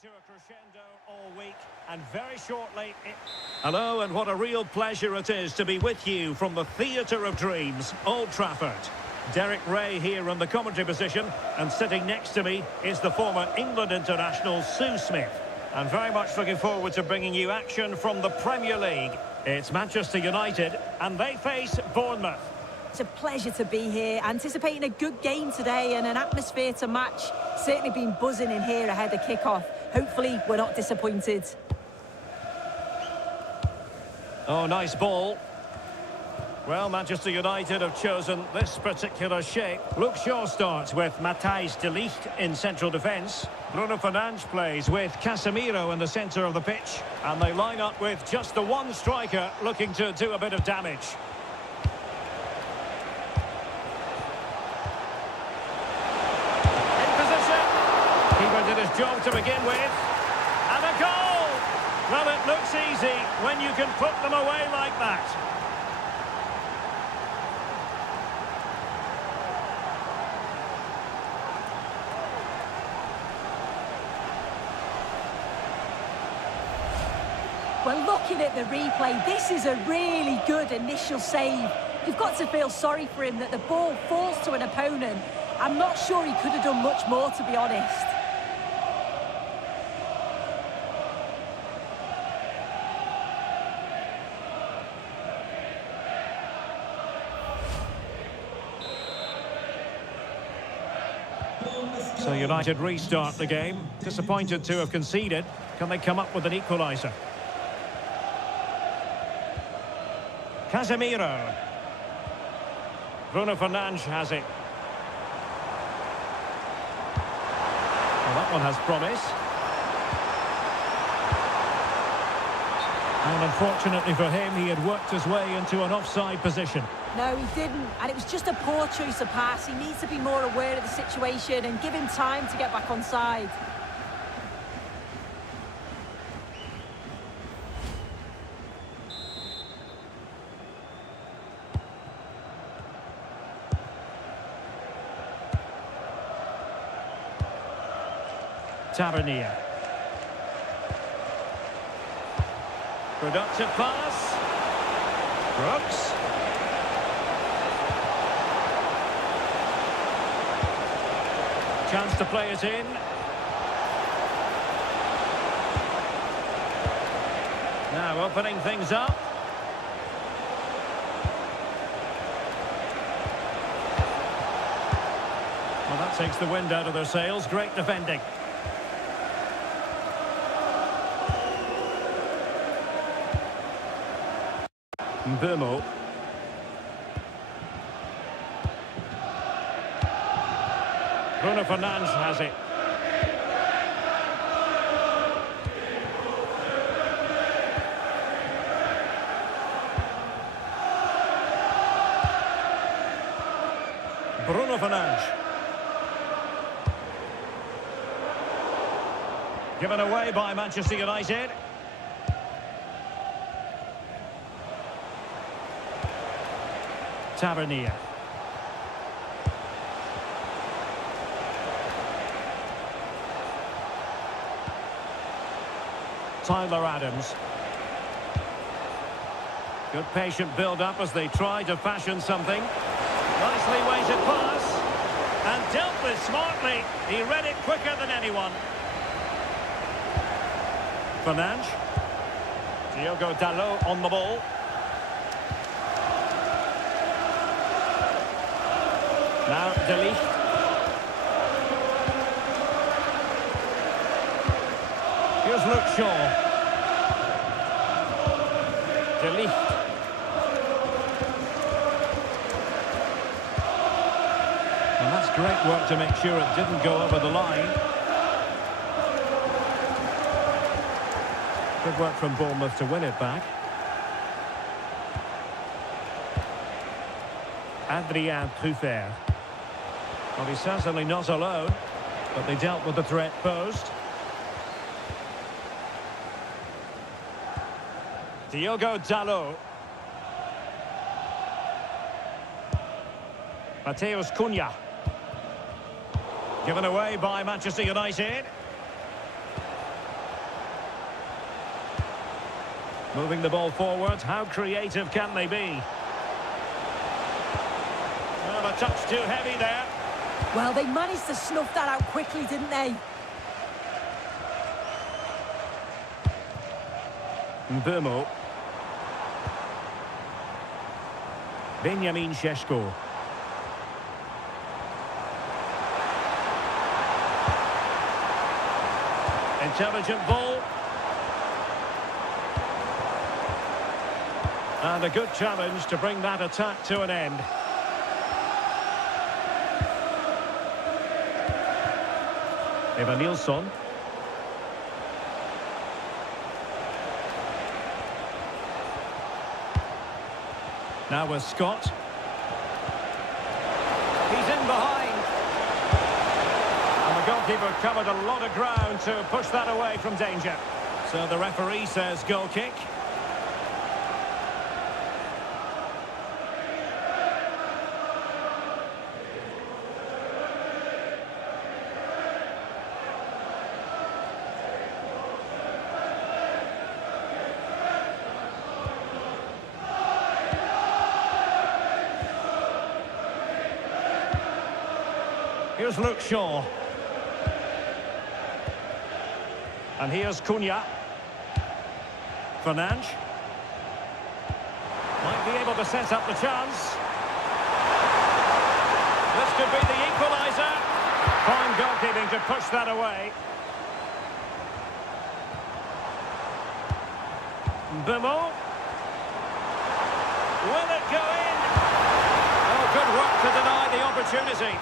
To a crescendo all week, and very shortly Hello, and what a real pleasure it is to be with you from the Theatre of Dreams, Old Trafford. Derek Ray here in the commentary position, and sitting next to me is the former England international Sue Smith. And very much looking forward to bringing you action from the Premier League. It's Manchester United, and they face Bournemouth. It's a pleasure to be here, anticipating a good game today and an atmosphere to match. Certainly been buzzing in here ahead of kick-off. Hopefully we're not disappointed. Oh, nice ball. Well, Manchester United have chosen this particular shape. Luke Shaw starts with Matthijs de Ligt in central defence. Bruno Fernandes plays with Casemiro in the centre of the pitch. And they line up with just the one striker looking to do a bit of damage. Did his job to begin with, and a goal! Well, it looks easy when you can put them away like that. Well, looking at the replay, this is a really good initial save. You've got to feel sorry for him that the ball falls to an opponent. I'm not sure he could have done much more, to be honest. So United restart the game. Disappointed to have conceded. Can they come up with an equaliser? Casemiro. Bruno Fernandes has it. Well, that one has promise. And unfortunately for him, he had worked his way into an offside position. No, he didn't, and it was just a poor choice of pass. He needs to be more aware of the situation and give him time to get back on side. Tavernier. Productive pass. Brooks. Chance to play it in. Now opening things up. Well, that takes the wind out of their sails. Great defending. Bournemouth. Bruno Fernandes has it. Bruno Fernandes. Given away by Manchester United. Tavernier. Tyler Adams. Good patient build-up as they try to fashion something. Nicely weighted pass. And dealt with smartly. He read it quicker than anyone. Fernandes. Diogo Dalot on the ball. Now de Ligt. Here's Luke Shaw. De Ligt. And that's great work to make sure it didn't go over the line. Good work from Bournemouth to win it back. Adrien Truffert. Well, he's certainly not alone, but they dealt with the threat posed. Diogo Dalot. Matheus Cunha. Given away by Manchester United. Moving the ball forward, how creative can they be? Well, a touch too heavy there. Well, they managed to snuff that out quickly, didn't they? Bournemouth. Benjamin Šeško. Intelligent ball. And a good challenge to bring that attack to an end. Eva Nilsson. Now with Scott. He's in behind. And the goalkeeper covered a lot of ground to push that away from danger. So the referee says goal kick. Here's Luke Shaw. And here's Cunha. Fernandes. Might be able to set up the chance. This could be the equaliser. Fine goalkeeping to push that away. Bournemouth. Will it go in? Oh, good work to deny the opportunity.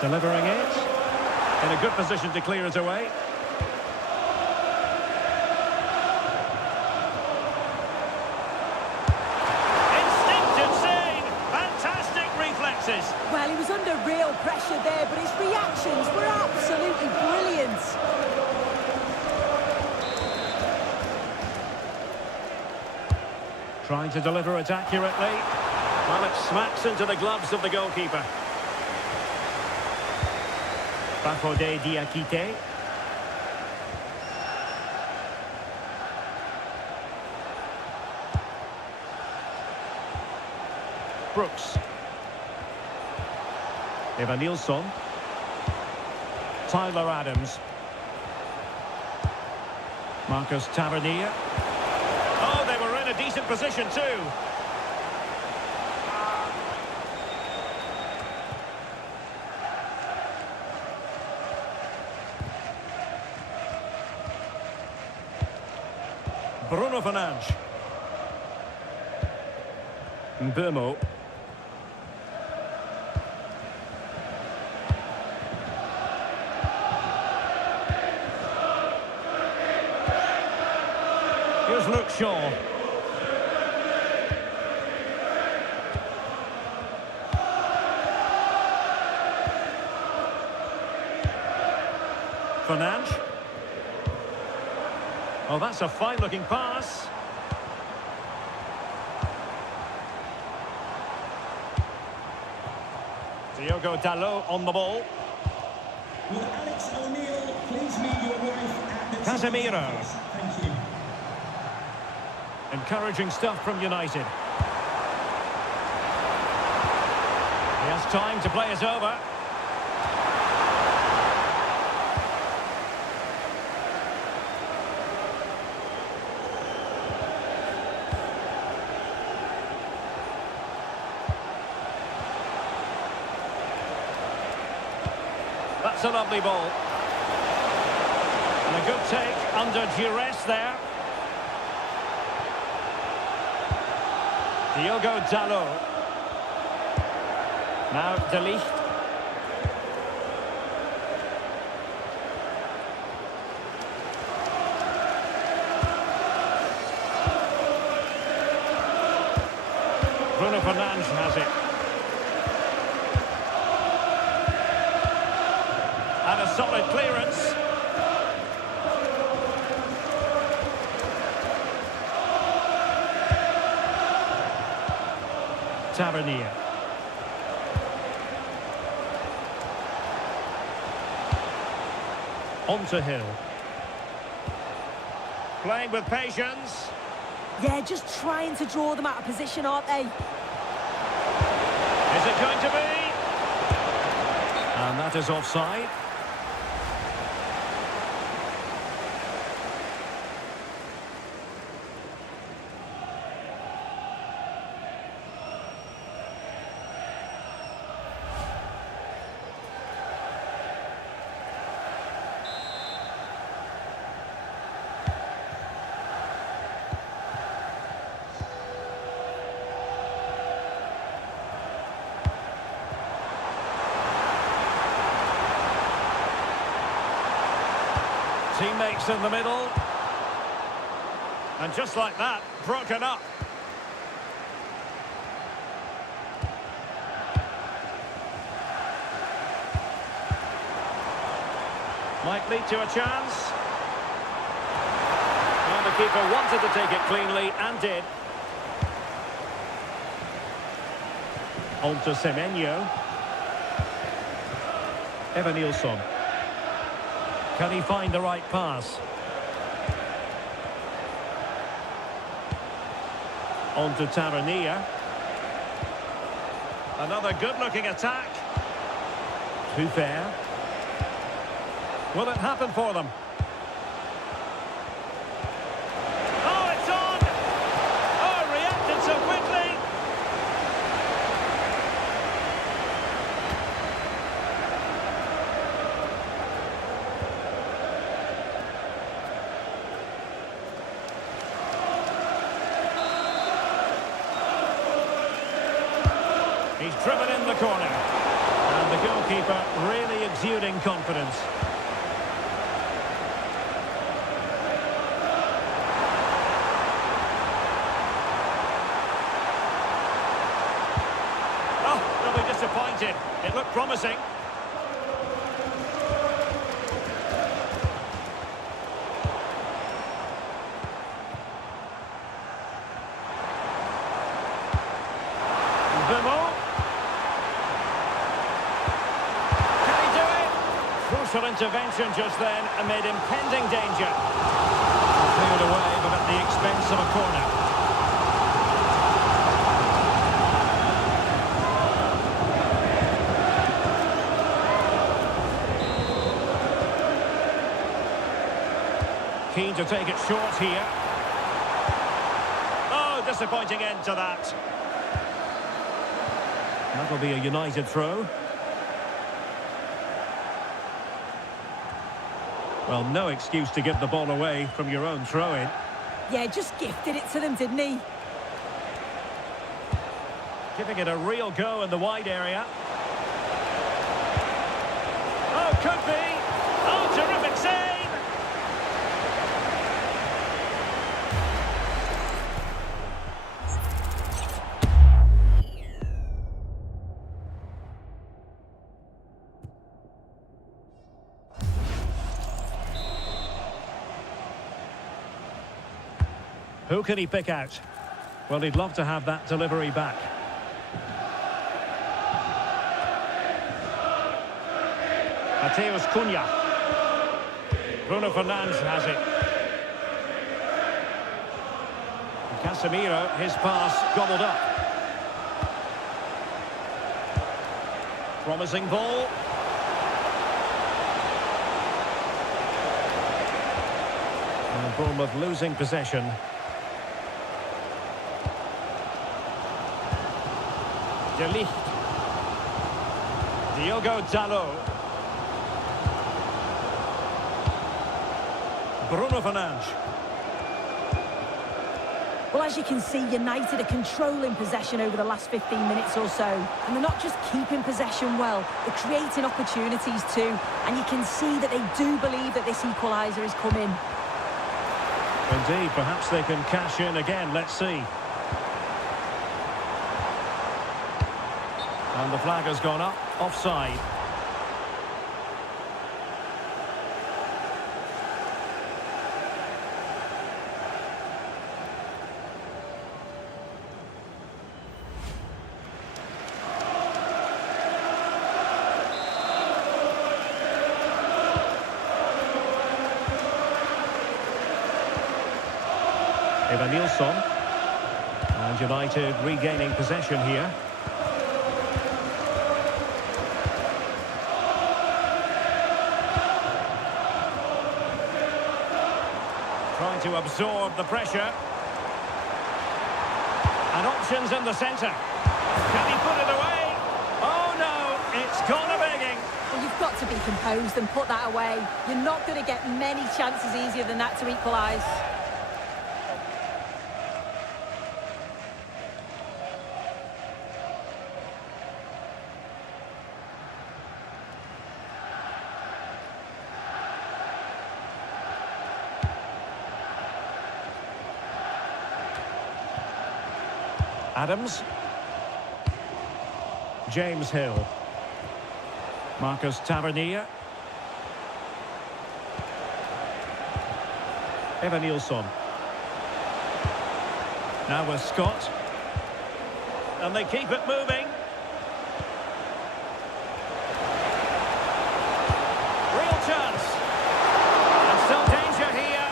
Delivering it. In a good position to clear it away. Instinctive save! Fantastic reflexes! Well, he was under real pressure there, but his reactions were absolutely brilliant. Trying to deliver it accurately. Well, it smacks into the gloves of the goalkeeper. Bafodé Diakité. Brooks. Eva Nilsson. Tyler Adams. Marcus Tavernier. Oh, they were in a decent position too. Bruno Fernandes. Bournemouth. Here's Luke Shaw. Fernandes. Oh, that's a fine-looking pass. Diogo Dalot on the ball. Will Alex O'Neill please meet your wife at the Casemiro. Thank you. Encouraging stuff from United. He has time to play it over. That's a lovely ball. And a good take under duress there. Diogo Dalot. Now De Ligt. Bruno Fernandes has it. And a solid clearance. Tavernier. On to Hill. Playing with patience. Yeah, just trying to draw them out of position, aren't they? Is it going to be? And that is offside. Teammates in the middle. And just like that, broken up. Might lead to a chance. And the keeper wanted to take it cleanly and did. On to Semenyo. Evanilson. Can he find the right pass? On to Tavernier. Another good-looking attack. Too fair. Will it happen for them? Oh, it's on! Oh, reacted so quickly! He's driven in the corner. And the goalkeeper really exuding confidence. Oh, they'll be disappointed. It looked promising. Crucial intervention just then amid impending danger. Cleared away, but at the expense of a corner. Keen to take it short here. Oh, disappointing end to that. That'll be a United throw. Well, no excuse to give the ball away from your own throw-in. Yeah, just gifted it to them, didn't he? Giving it a real go in the wide area. Oh, could be. Oh, terrific save. Who can he pick out? Well, he'd love to have that delivery back. Mateus Cunha. Bruno Fernandes has it. And Casemiro, his pass gobbled up. Promising ball. And Bournemouth losing possession. De Ligt. Diogo Dalot. Bruno Fernandes. Well, as you can see, United are controlling possession over the last 15 minutes or so. And they're not just keeping possession well, they're creating opportunities too. And you can see that they do believe that this equaliser is coming. Indeed, perhaps they can cash in again, let's see. And the flag has gone up, offside. Nilsson. And United regaining possession here. Trying to absorb the pressure. And options in the centre. Can he put it away? Oh no, it's gone a begging. Well, you've got to be composed and put that away. You're not going to get many chances easier than that to equalise. Adams. James Hill. Marcus Tavernier. Nilsson. Now with Scott. And they keep it moving. Real chance. And still danger here.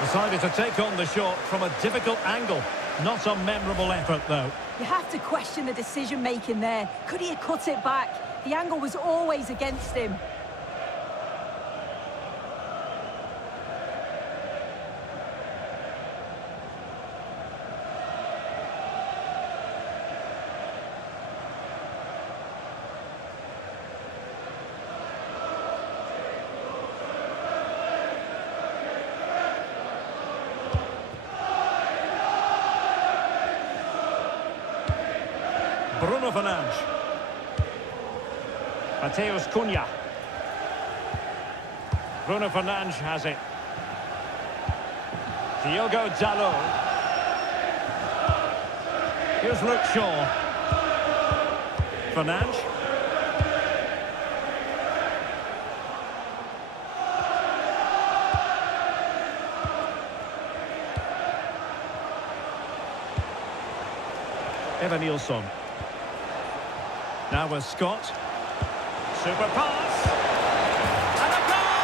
Decided to take on the shot from a difficult angle. Not a memorable effort, though. You have to question the decision-making there. Could he have cut it back? The angle was always against him. Bruno Fernandes. Mateus Cunha. Bruno Fernandes has it. Diogo Dalot. Here's Luke Shaw. Fernandes. Nilsson. Now with Scott. Super pass. And a goal!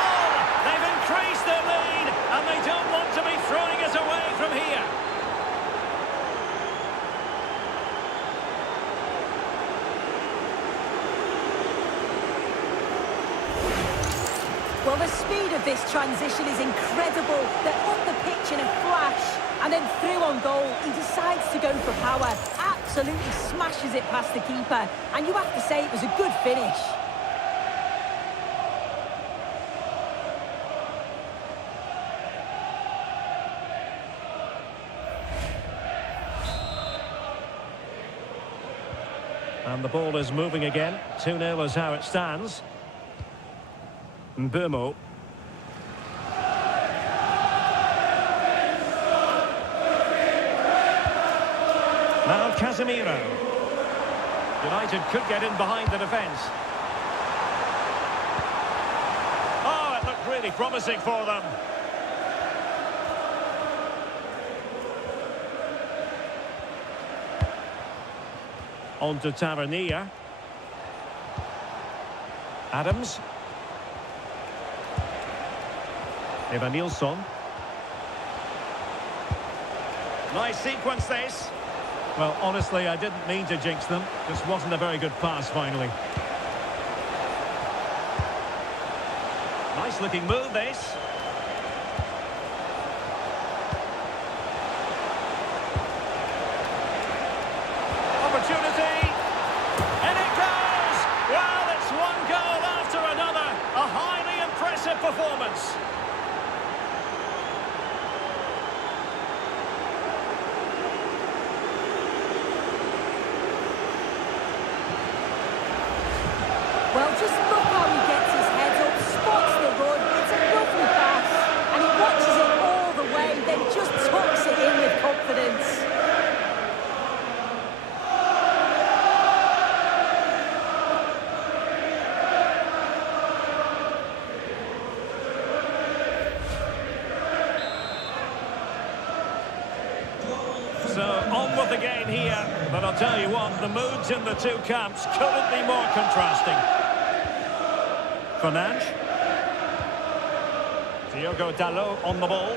They've increased their lead, and they don't want to be throwing it away from here. Well, the speed of this transition is incredible. They're up the pitch in a flash, and then through on goal, he decides to go for power. Absolutely smashes it past the keeper, and you have to say it was a good finish. And the ball is moving again. 2-0 is how it stands. Bournemouth. Now Casemiro. United could get in behind the defence. Oh, it looked really promising for them. On to Tavernier. Adams. Nilsson. Nice sequence this. Well, honestly, I didn't mean to jinx them. Just wasn't a very good pass, finally. Nice-looking move, this. Opportunity. And it goes! Well, it's one goal after another. A highly impressive performance. Well, just look how he gets his head up, spots the run, it's a lovely pass, and he watches it all the way, then just tucks it in with confidence. So, on with the game here, but I'll tell you what, the moods in the two camps couldn't be more contrasting. Fernandes. Diogo Dalot on the ball.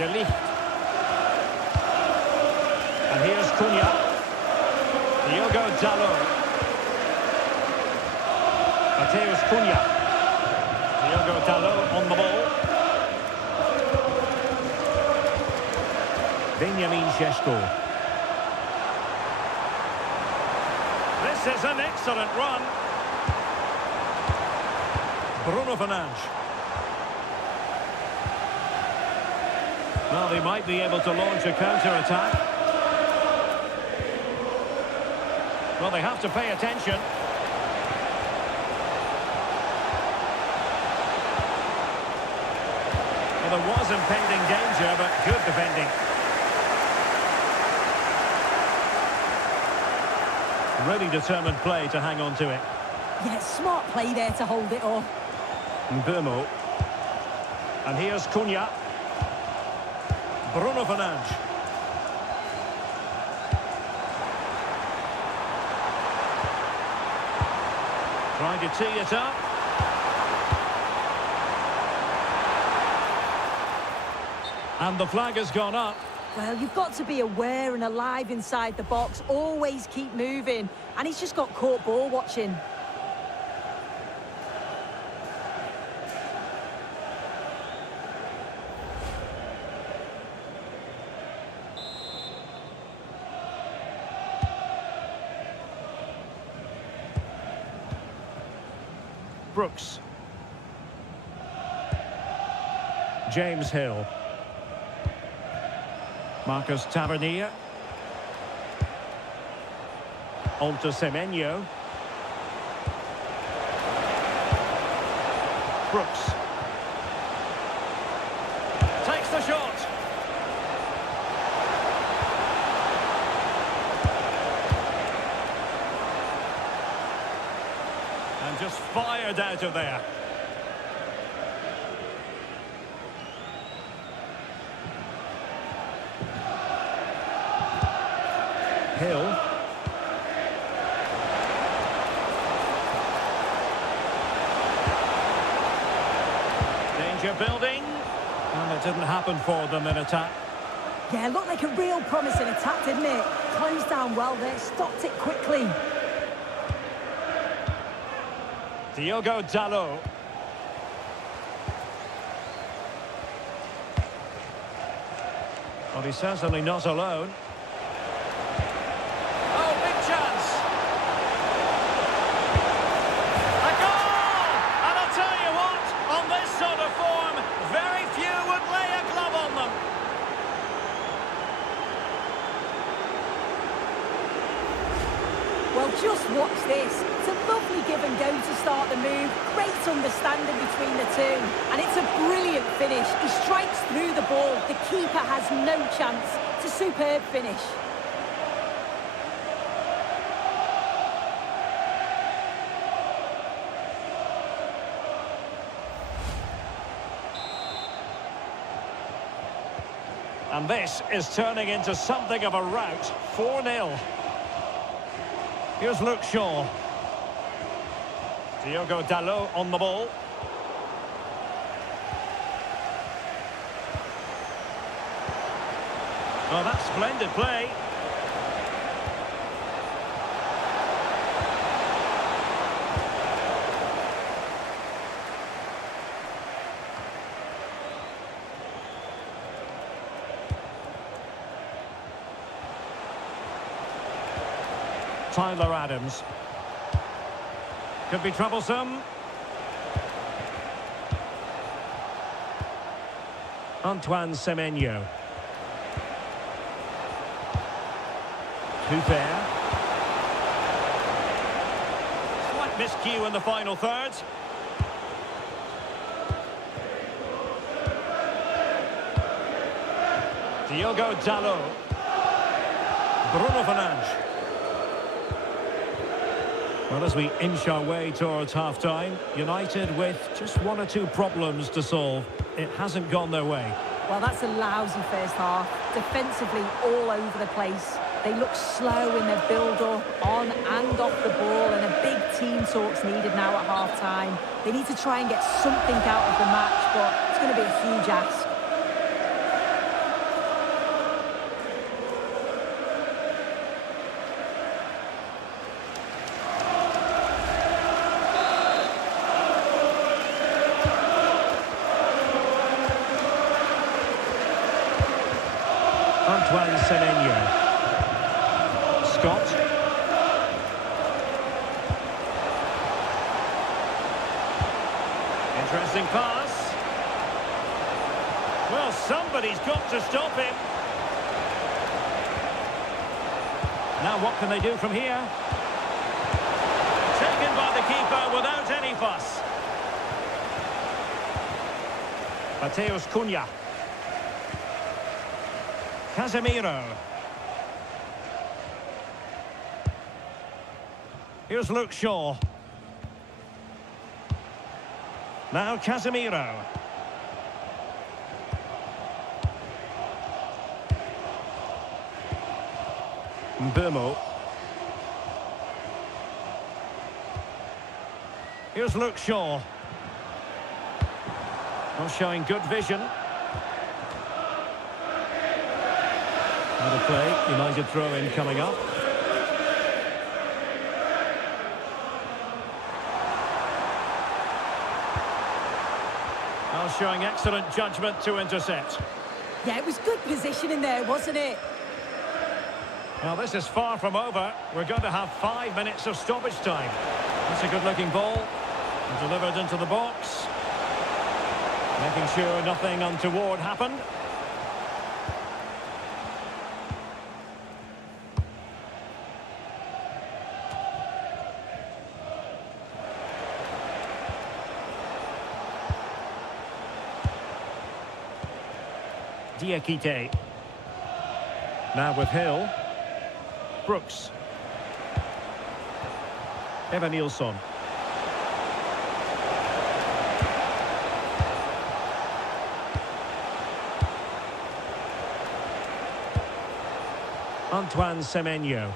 De Ligt. And here's Cunha. Diogo Dalot. Mateus Cunha. Diogo Dalot on the ball. Benjamin Šeško. This is an excellent run. Bruno Fernandes. Well, they might be able to launch a counter-attack. Well, they have to pay attention. Well, there was impending danger, but good defending. Really determined play to hang on to it. Yeah, smart play there to hold it off. Bournemouth. And here's Cunha. Bruno Fernandes. Trying to tee it up. And the flag has gone up. Well, you've got to be aware and alive inside the box. Always keep moving. And he's just got caught ball watching. Brooks. James Hill. Marcus Tavernier. On to Semenyo. Brooks. Takes the shot. And just fired out of there. Hill. Danger building. And it didn't happen for them in attack. Yeah, looked like a real promising attack, didn't it? Closed down well there, stopped it quickly. Diogo Dalot. Well, he's certainly not alone. Oh, big chance! A goal! And I'll tell you what, on this sort of form, very few would lay a glove on them. Well, just watch this. It's a lovely give and go to start the move. Great understanding between the two. And it's a brilliant finish. He strikes through the ball. The keeper has no chance. It's a superb finish. And this is turning into something of a rout. 4-0. Here's Luke Shaw. Diogo Dalot on the ball. Oh, that's splendid play. Tyler Adams. Could be troublesome. Antoine Semenyo. Too fair. Slight miscue in the final third. Diogo Dalot. Bruno Fernandes. Well, as we inch our way towards half-time, United with just one or two problems to solve. It hasn't gone their way. Well, that's a lousy first half. Defensively, all over the place. They look slow in their build-up, on and off the ball, and a big team talk's needed now at half-time. They need to try and get something out of the match, but it's going to be a huge ask. Scott. Interesting pass. Well, somebody's got to stop him. Now what can they do from here? Taken by the keeper without any fuss. Mateus Cunha. Casemiro. Here's Luke Shaw. Now Casemiro. Bournemouth. Here's Luke Shaw. Well, showing good vision. Out of play, United throw-in coming up. Well, showing excellent judgment to intercept. Yeah, it was good positioning there, wasn't it? Now, this is far from over. We're going to have 5 minutes of stoppage time. That's a good-looking ball. Delivered into the box. Making sure nothing untoward happened. Diakite. Now with Hill. Brooks. Evan Nilsson. Antoine Semenyo.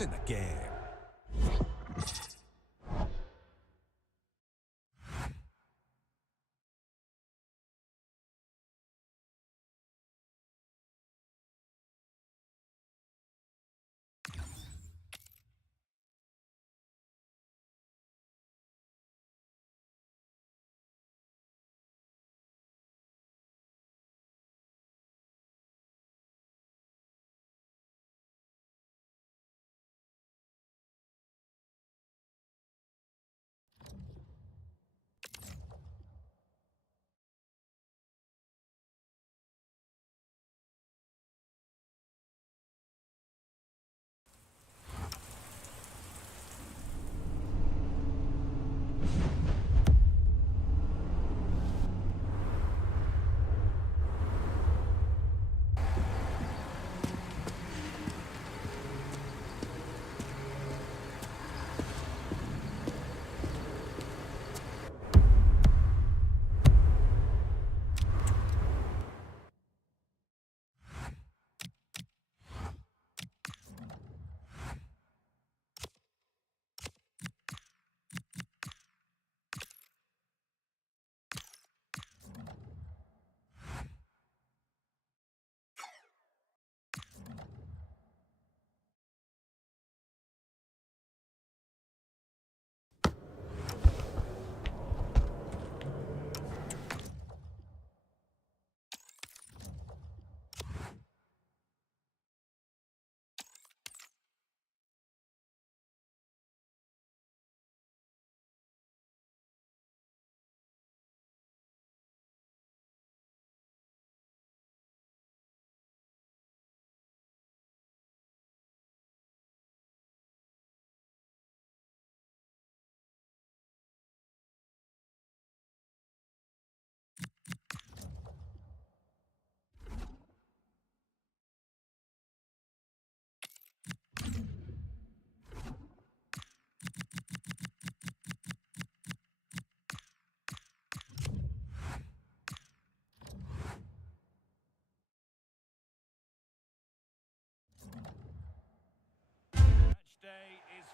It's in the game.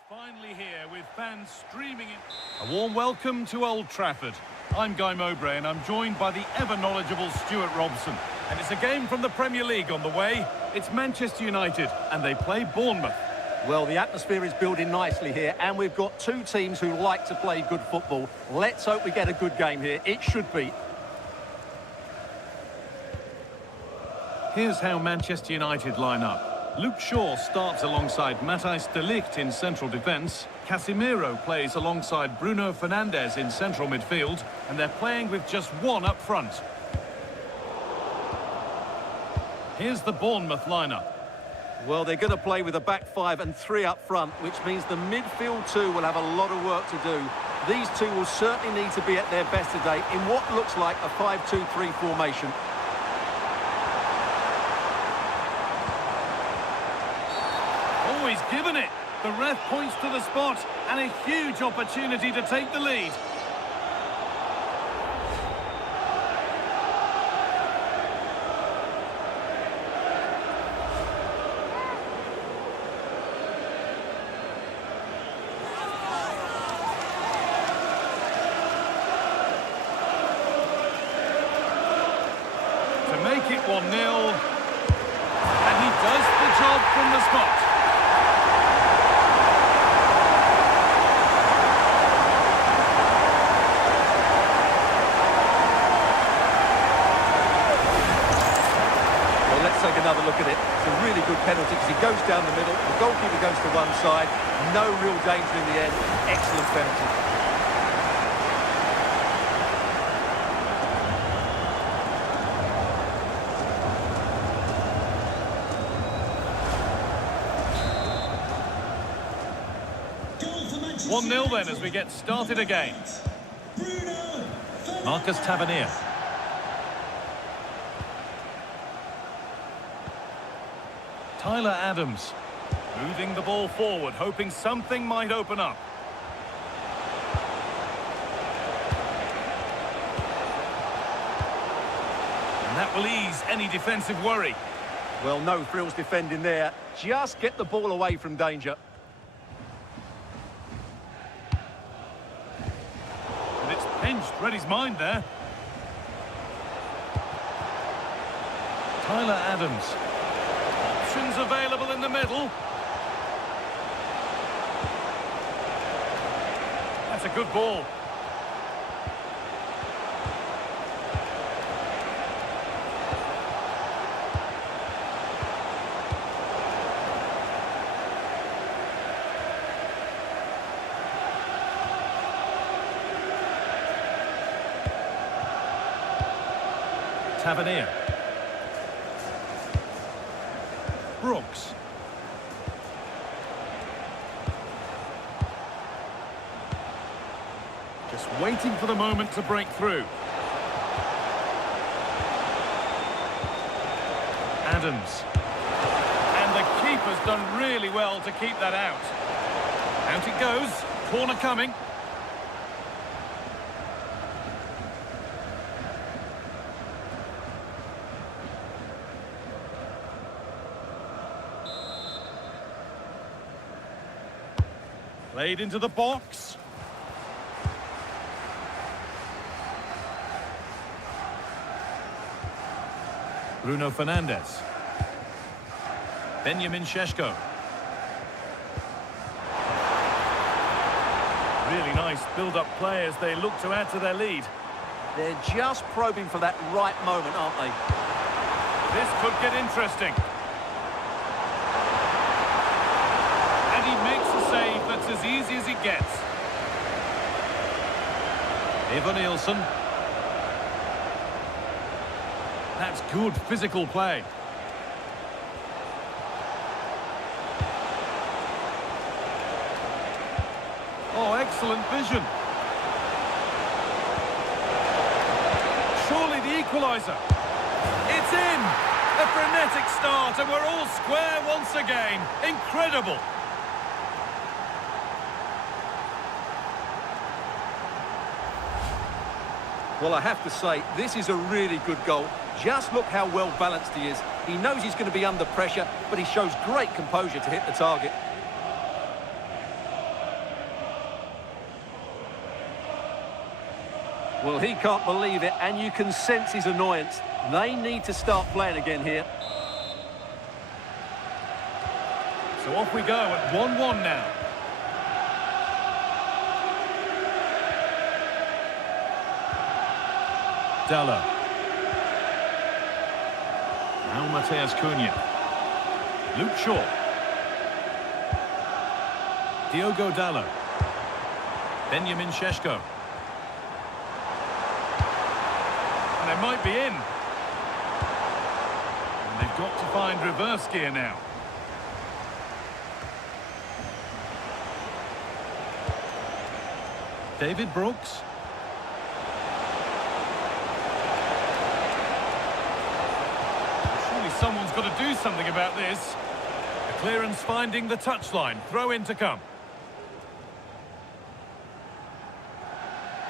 Finally here with fans streaming in. A warm welcome to Old Trafford. I'm Guy Mowbray and I'm joined by the ever-knowledgeable Stuart Robson. And it's a game from the Premier League on the way. It's Manchester United and they play Bournemouth. Well, the atmosphere is building nicely here and we've got two teams who like to play good football. Let's hope we get a good game here. It should be. Here's how Manchester United line up. Luke Shaw starts alongside Matthijs de Ligt in central defence. Casemiro plays alongside Bruno Fernandes in central midfield. And they're playing with just one up front. Here's the Bournemouth lineup. Well, they're going to play with a back five and three up front, which means the midfield two will have a lot of work to do. These two will certainly need to be at their best today in what looks like a 5-2-3 formation. He's given it. The ref points to the spot and a huge opportunity to take the lead. To make it 1-0. And he does the job from the spot. Take another look at it. It's a really good penalty because he goes down the middle, the goalkeeper goes to one side, no real danger in the end. Excellent penalty. Goal for 1-0 then as we get started again. Marcus Tavernier. Tyler Adams, moving the ball forward, hoping something might open up. And that will ease any defensive worry. Well, no frills defending there. Just get the ball away from danger. And it's pinched, read his mind there. Tyler Adams. Options available in the middle. That's a good ball. Tavernier. Brooks. Just waiting for the moment to break through. Adams. And the keeper's done really well to keep that out. Out it goes. Corner coming. Played into the box. Bruno Fernandes. Benjamin Šeško. Really nice build-up play as they look to add to their lead. They're just probing for that right moment, aren't they? This could get interesting. And he makes a save that's as easy as it gets. Eva Nielsen. That's good physical play. Oh, excellent vision. Surely the equaliser. It's in! A frenetic start and we're all square once again. Incredible! Well, I have to say, this is a really good goal. Just look how well balanced he is. He knows he's going to be under pressure, but he shows great composure to hit the target. Well, he can't believe it, and you can sense his annoyance. They need to start playing again here. So off we go at 1-1 now. Dallo. Now Mateus Cunha. Luke Shaw. Diogo Dallo. Benjamin Šeško. And they might be in. And they've got to find reverse gear now. David Brooks. Surely someone's got to do something about this. The clearance finding the touchline. Throw in to come.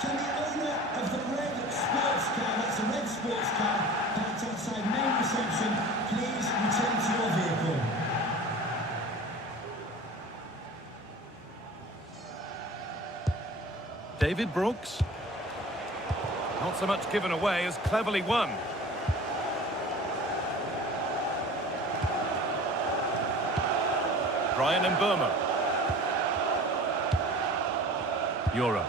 Can the owner of the red sports car, that's a red sports car, parked outside main reception, please return to your vehicle? David Brooks. Not so much given away as cleverly won. Brian Mbeumo. Euro.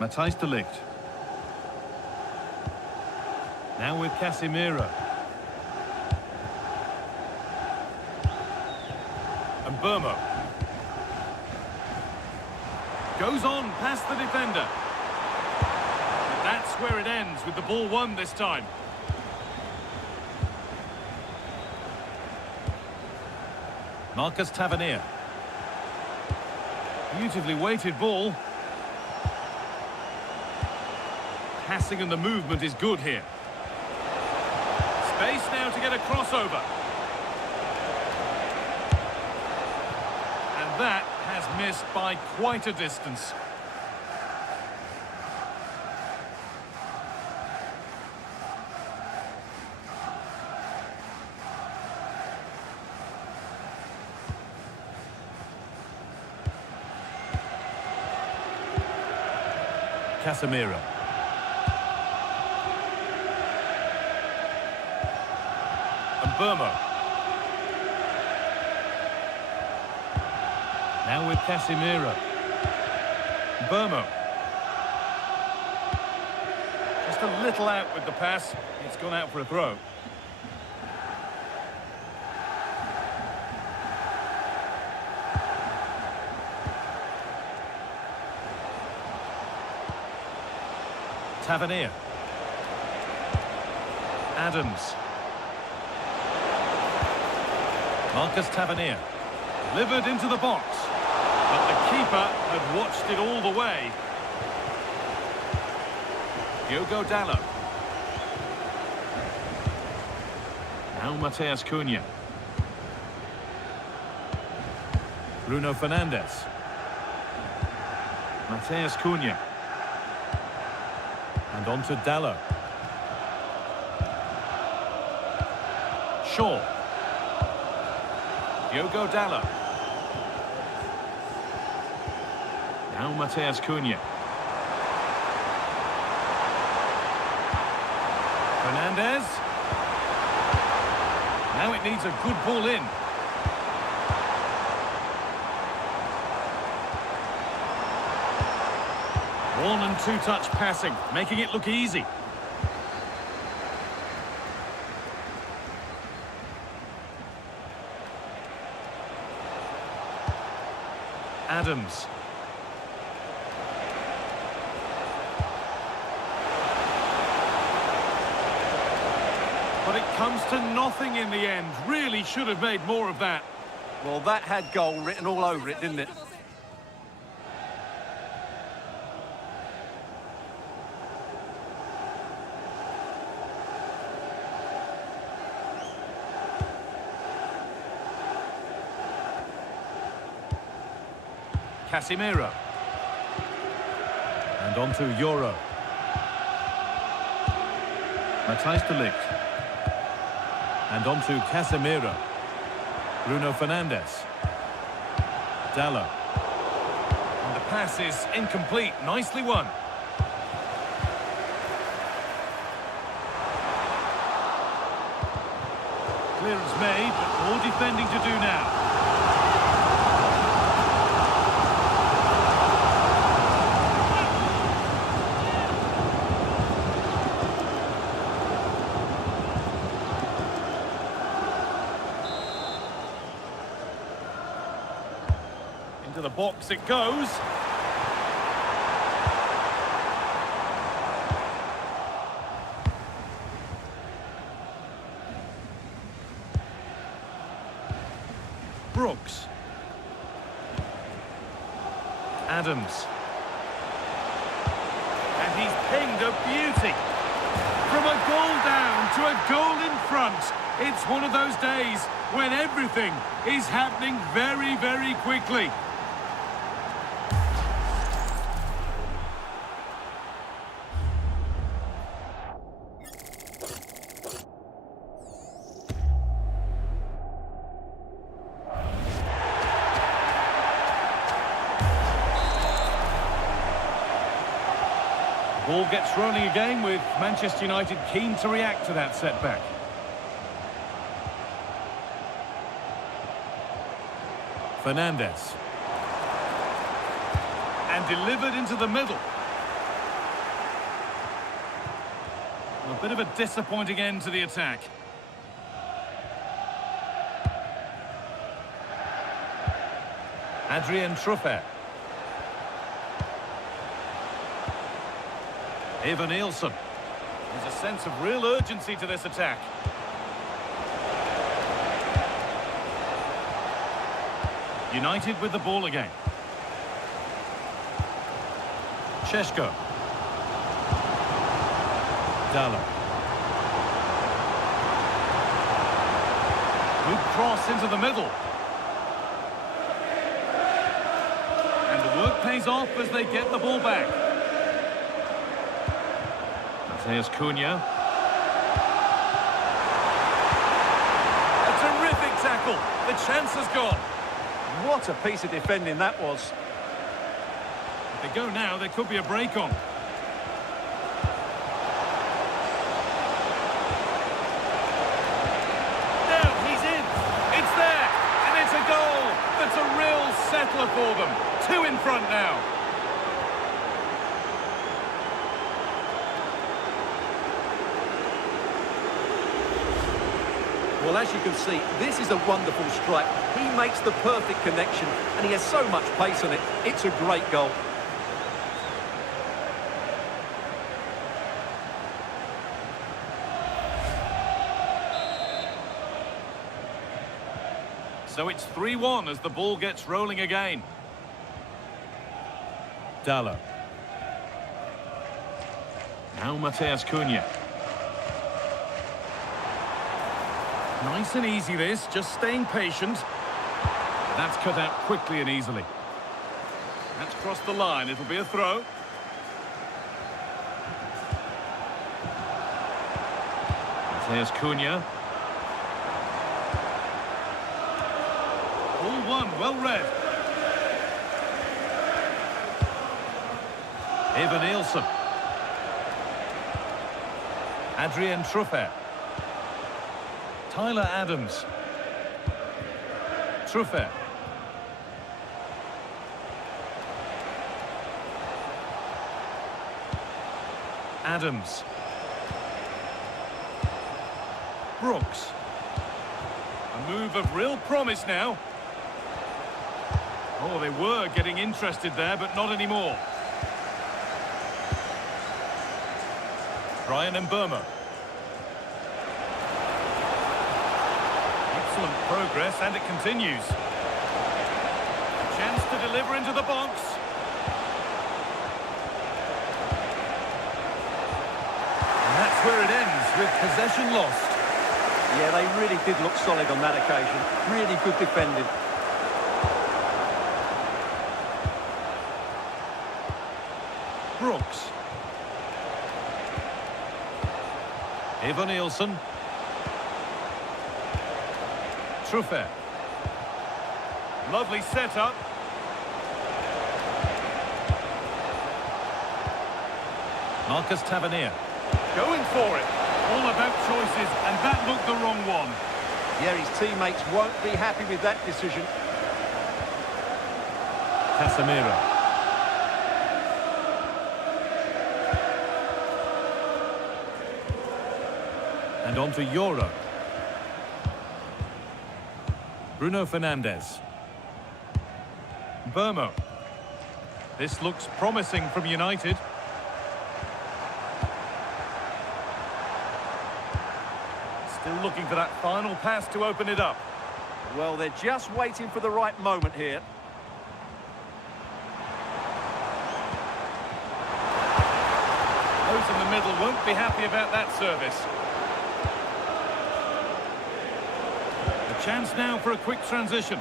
Matthijs de Ligt. Now with Casemiro. Mbeumo. Goes on past the defender. That's where it ends, with the ball won this time. Marcus Tavernier. Beautifully weighted ball. Passing and the movement is good here. Space now to get a crossover. And that has missed by quite a distance. Casemiro. Mbeumo. Now with Casemiro. Mbeumo. Just a little out with the pass. It's gone out for a throw. Tavernier. Adams. Marcus Tavernier. Delivered into the box. But the keeper had watched it all the way. Diogo Dallo. Now Mateus Cunha. Bruno Fernandes. Mateus Cunha. And on to Dallo. Shaw. Diogo Dallo. Now Mateus Cunha. Fernandes. Now it needs a good ball in. One and two touch passing, making it look easy. Adams. But it comes to nothing in the end. Really should have made more of that. Well, that had goal written all over it, didn't it? Casemiro. And on to Euro. Matthijs de Ligt. And on to Casemiro. Bruno Fernandes. Dallo. And the pass is incomplete. Nicely won. Clearance made, but more defending to do now. Into the box it goes. Brooks. Adams. And he's pinged a beauty. From a goal down to a goal in front. It's one of those days when everything is happening very, very quickly. Ball gets rolling again with Manchester United keen to react to that setback. Fernandes. And delivered into the middle. A bit of a disappointing end to the attack. Adrien Truffert. Evan Nielsen. There's a sense of real urgency to this attack. United with the ball again. Šeško. Dalo. Good cross into the middle. And the work pays off as they get the ball back. There's Cunha. A terrific tackle. The chance has gone. What a piece of defending that was. If they go now, there could be a break on. Now he's in. It's there. And it's a goal. That's a real settler for them. 2 in front now. Well, as you can see, this is a wonderful strike. He makes the perfect connection, and he has so much pace on it. It's a great goal. So it's 3-1 as the ball gets rolling again. Dalo. Now Matheus Cunha. Nice and easy this, just staying patient. That's cut out quickly and easily. That's crossed the line, it'll be a throw. Matheus Cunha. Ball one, well read. Evan Nielsen. Adrien Truffert. Tyler Adams. Truffert. Adams. Brooks. A move of real promise now. Oh, they were getting interested there, but not anymore. Brian Mbeumo. Excellent progress, and it continues. A chance to deliver into the box. And that's where it ends, with possession lost. Yeah, they really did look solid on that occasion. Really good defending. Brooks. Evan Nielsen. Truffert. Lovely setup. Marcus Tavernier. Going for it. All about choices, and that looked the wrong one. Yeah, his teammates won't be happy with that decision. Casemiro. And on to Euro. Bruno Fernandes. Bournemouth. This looks promising from United. Still looking for that final pass to open it up. Well, they're just waiting for the right moment here. Those in the middle won't be happy about that service. A chance now for a quick transition.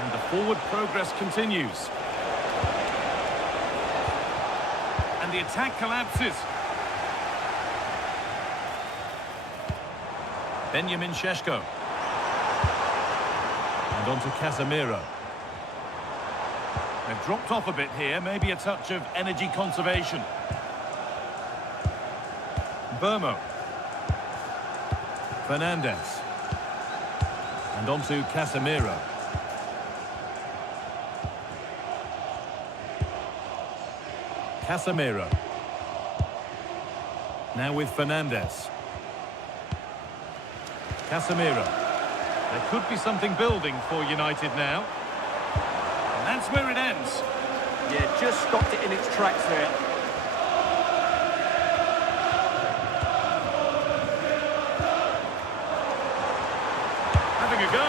And the forward progress continues. And the attack collapses. Benjamin Šeško. And on to Casemiro. They've dropped off a bit here, maybe a touch of energy conservation. Bournemouth. Fernandes. And on to Casemiro. Casemiro. Now with Fernandes. Casemiro. There could be something building for United now. And that's where it ends. Yeah, just stopped it in its tracks there. Having a go.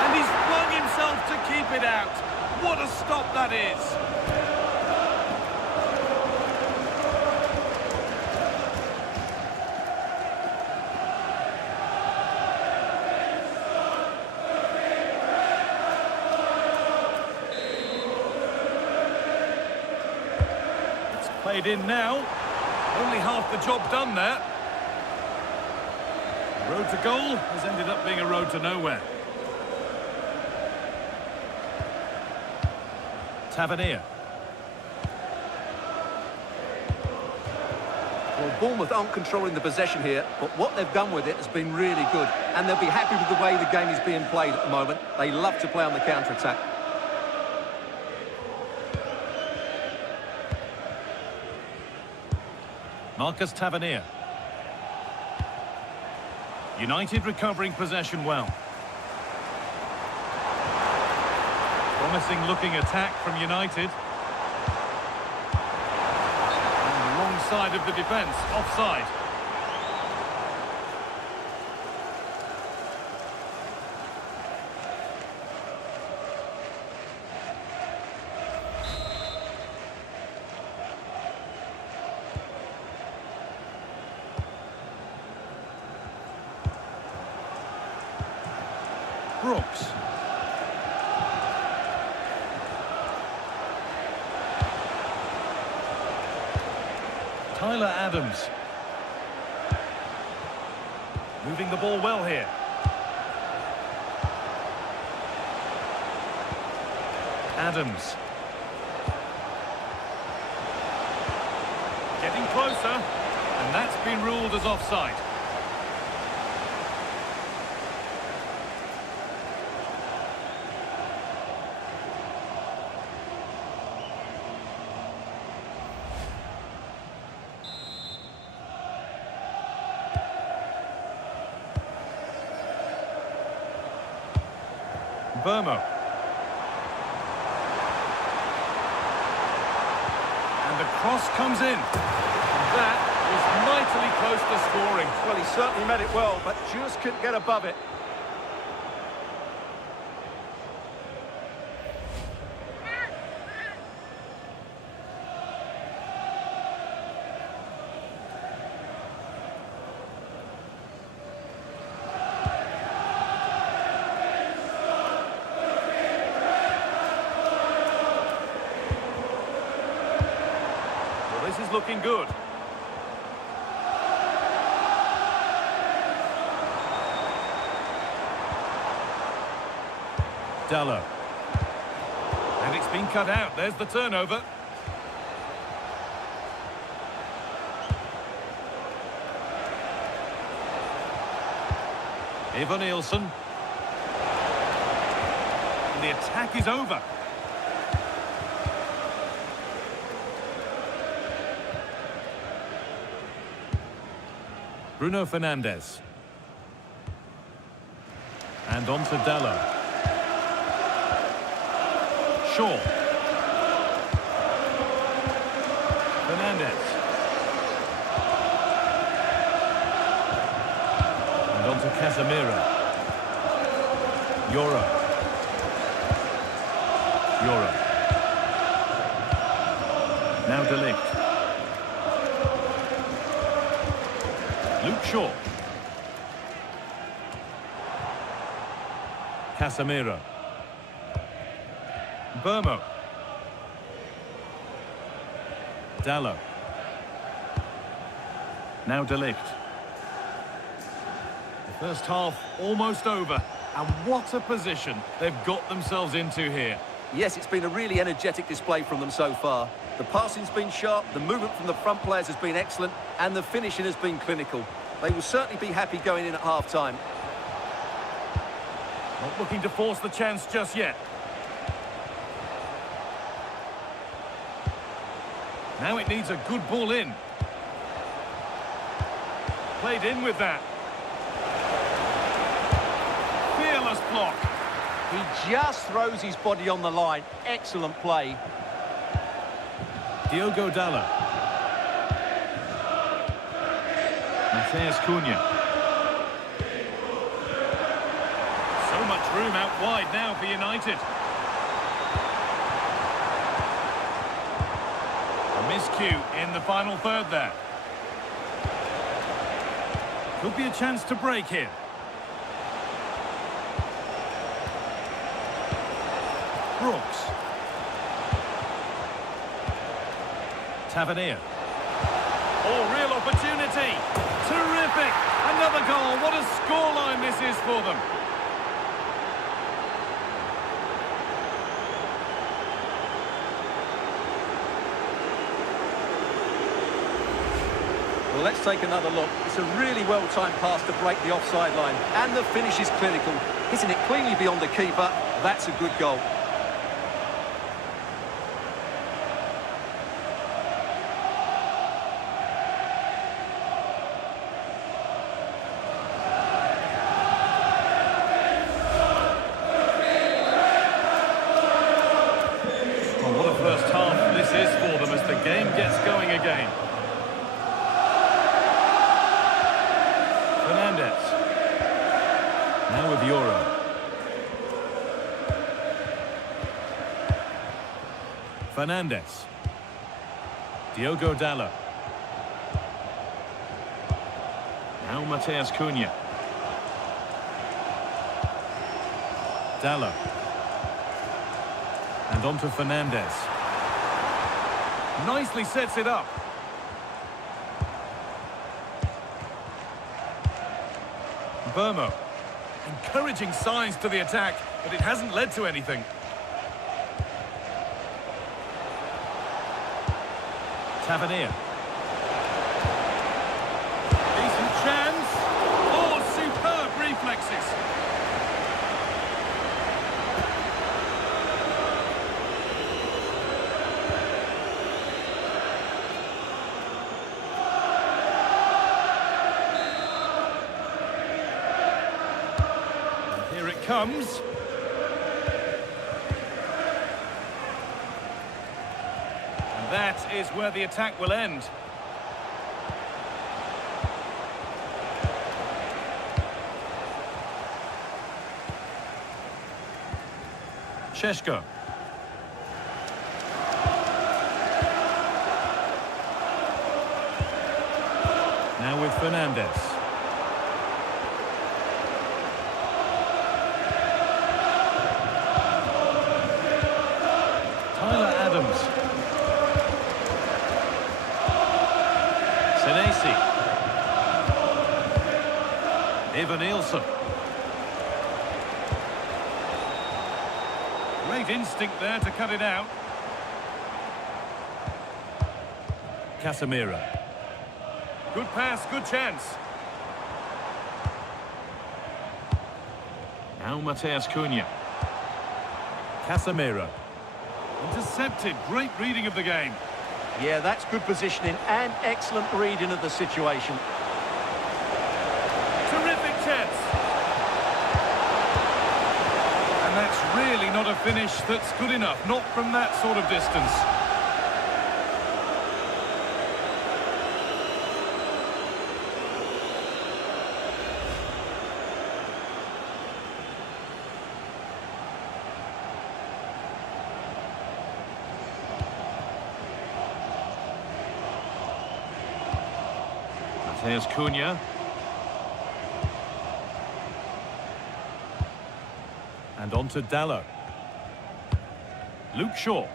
And he's flung himself to keep it out. What a stop that is. Played in now. Only half the job done there. The road to goal has ended up being a road to nowhere. Tavernier. Well, Bournemouth aren't controlling the possession here, but what they've done with it has been really good. And they'll be happy with the way the game is being played at the moment. They love to play on the counter-attack. Marcus Tavernier. United recovering possession well. Promising looking attack from United. On the wrong side of the defence, offside. Brooks. Tyler Adams. Moving the ball well here. Adams. Getting closer, and that's been ruled as offside. Bournemouth. And the cross comes in. That was mightily close to scoring. Well, he certainly met it well, but just couldn't get above it. This is looking good. Dallo. it's been cut out. There's the turnover. Ivan Nielsen. The attack is over. Bruno Fernandes. And on to Dallo. Shaw. Fernandes. And on to Casemiro. Euro. Now De Ligt. Luke Shaw. Casemiro. Bournemouth. Dallo. Now De Ligt. The first half almost over. And what a position they've got themselves into here. Yes, it's been a really energetic display from them so far. The passing's been sharp, the movement from the front players has been excellent, and the finishing has been clinical. They will certainly be happy going in at half-time. Not looking to force the chance just yet. Now it needs a good ball in. Played in with that. Fearless block. He just throws his body on the line. Excellent play. Diogo Dallo. Matheus Cunha. So much room out wide now for United. A miscue in the final third there. Could be a chance to break here. Brooks. Tavernier. Oh, real opportunity. Terrific. Another goal. What a scoreline this is for them. Well, let's take another look. It's a really well-timed pass to break the offside line. And the finish is clinical. Hitting it cleanly beyond the keeper. That's a good goal. Well, what a first half this is for them as the game gets going again. Fernandes. Now with Euro. Fernandes. Diogo Dallo. Now Matheus Cunha. Dallo. And on to Fernandes. Nicely sets it up. Bournemouth. Encouraging signs to the attack, but it hasn't led to anything. Tavernier. Decent chance. Oh, superb reflexes. Here it comes. And that is where the attack will end. Šeško. Now with Fernandes. Tyler Adams. Senesi. Ivan Nielsen. Great Great instinct there to cut it out. Casemiro. Good pass, good chance. Now Mateus Cunha. Casemiro. Intercepted. Great reading of the game. Yeah, that's good positioning and excellent reading of the situation. Terrific chance. And that's really not a finish that's good enough. Not from that sort of distance. There's Cunha. And on to Dallo. Luke Shaw.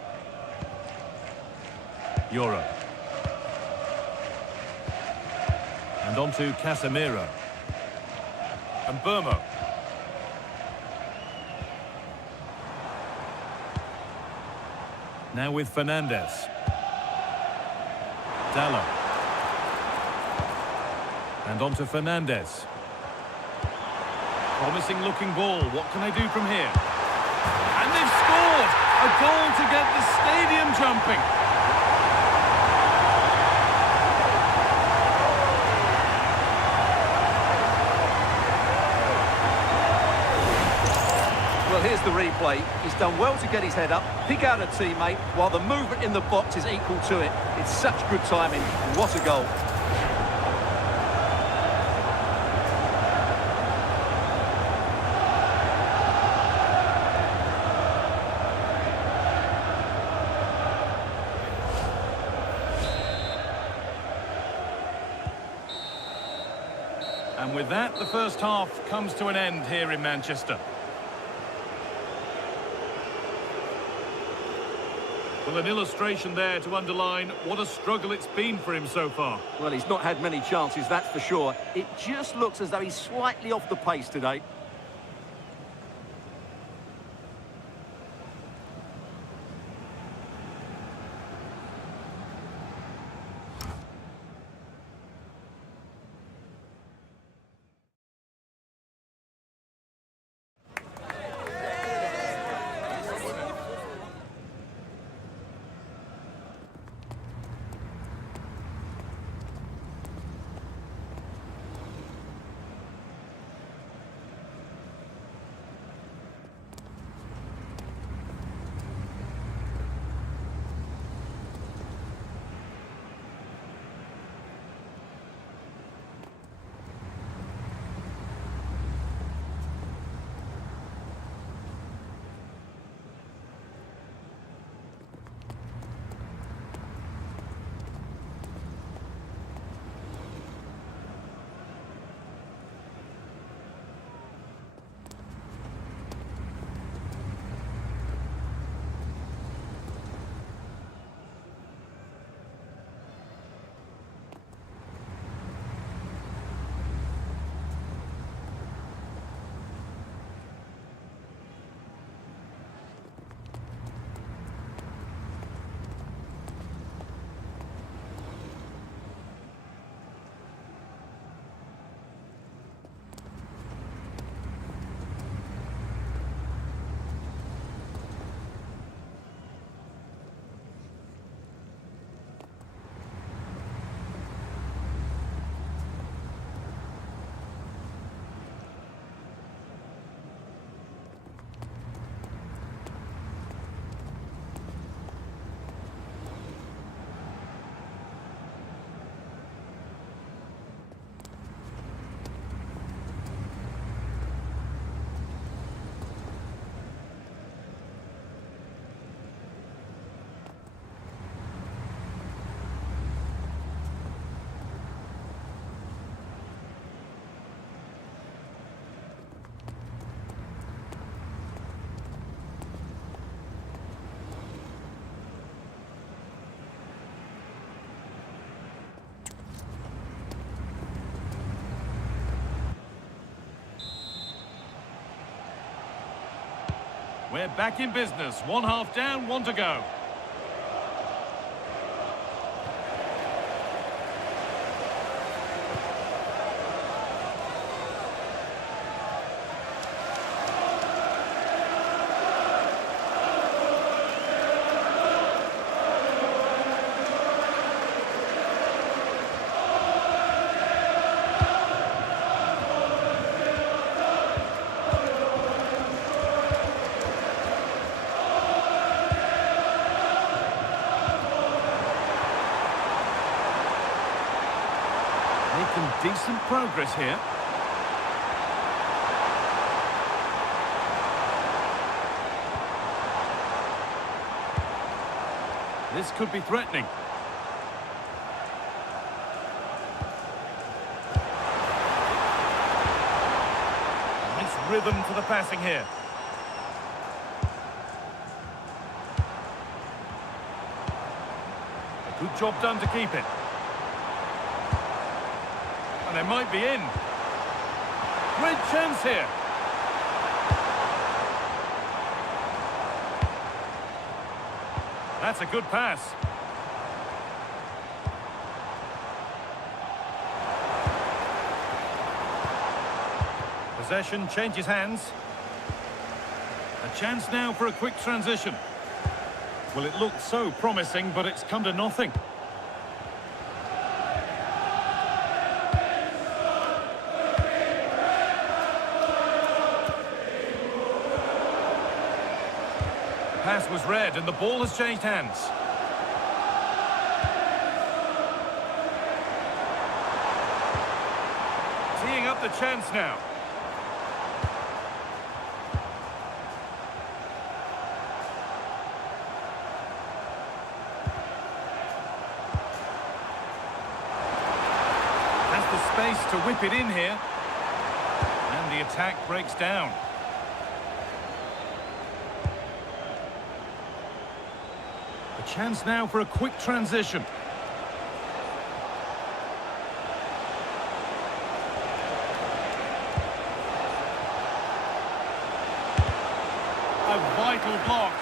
Euro. And on to Casemiro. And Bournemouth. Now with Fernandez. Dallo. And on to Fernandez. Promising looking ball. What can they do from here? And they've scored! A goal to get the stadium jumping. Well, here's the replay. He's done well to get his head up, pick out a teammate, while the movement in the box is equal to it. It's such good timing. What a goal. And with that, the first half comes to an end here in Manchester. Well, an illustration there to underline what a struggle it's been for him so far. Well, he's not had many chances, that's for sure. It just looks as though he's slightly off the pace today. We're back in business. One half down, one to go. Making decent progress here. This could be threatening. Nice rhythm to the passing here. A good job done to keep it. And they might be in. Great chance here. That's a good pass. Possession changes hands. A chance now for a quick transition. Well, it looked so promising, but it's come to nothing. Pass was read and the ball has changed hands. Teeing up the chance now. Has the space to whip it in here. And the attack breaks down. A chance now for a quick transition. A vital block.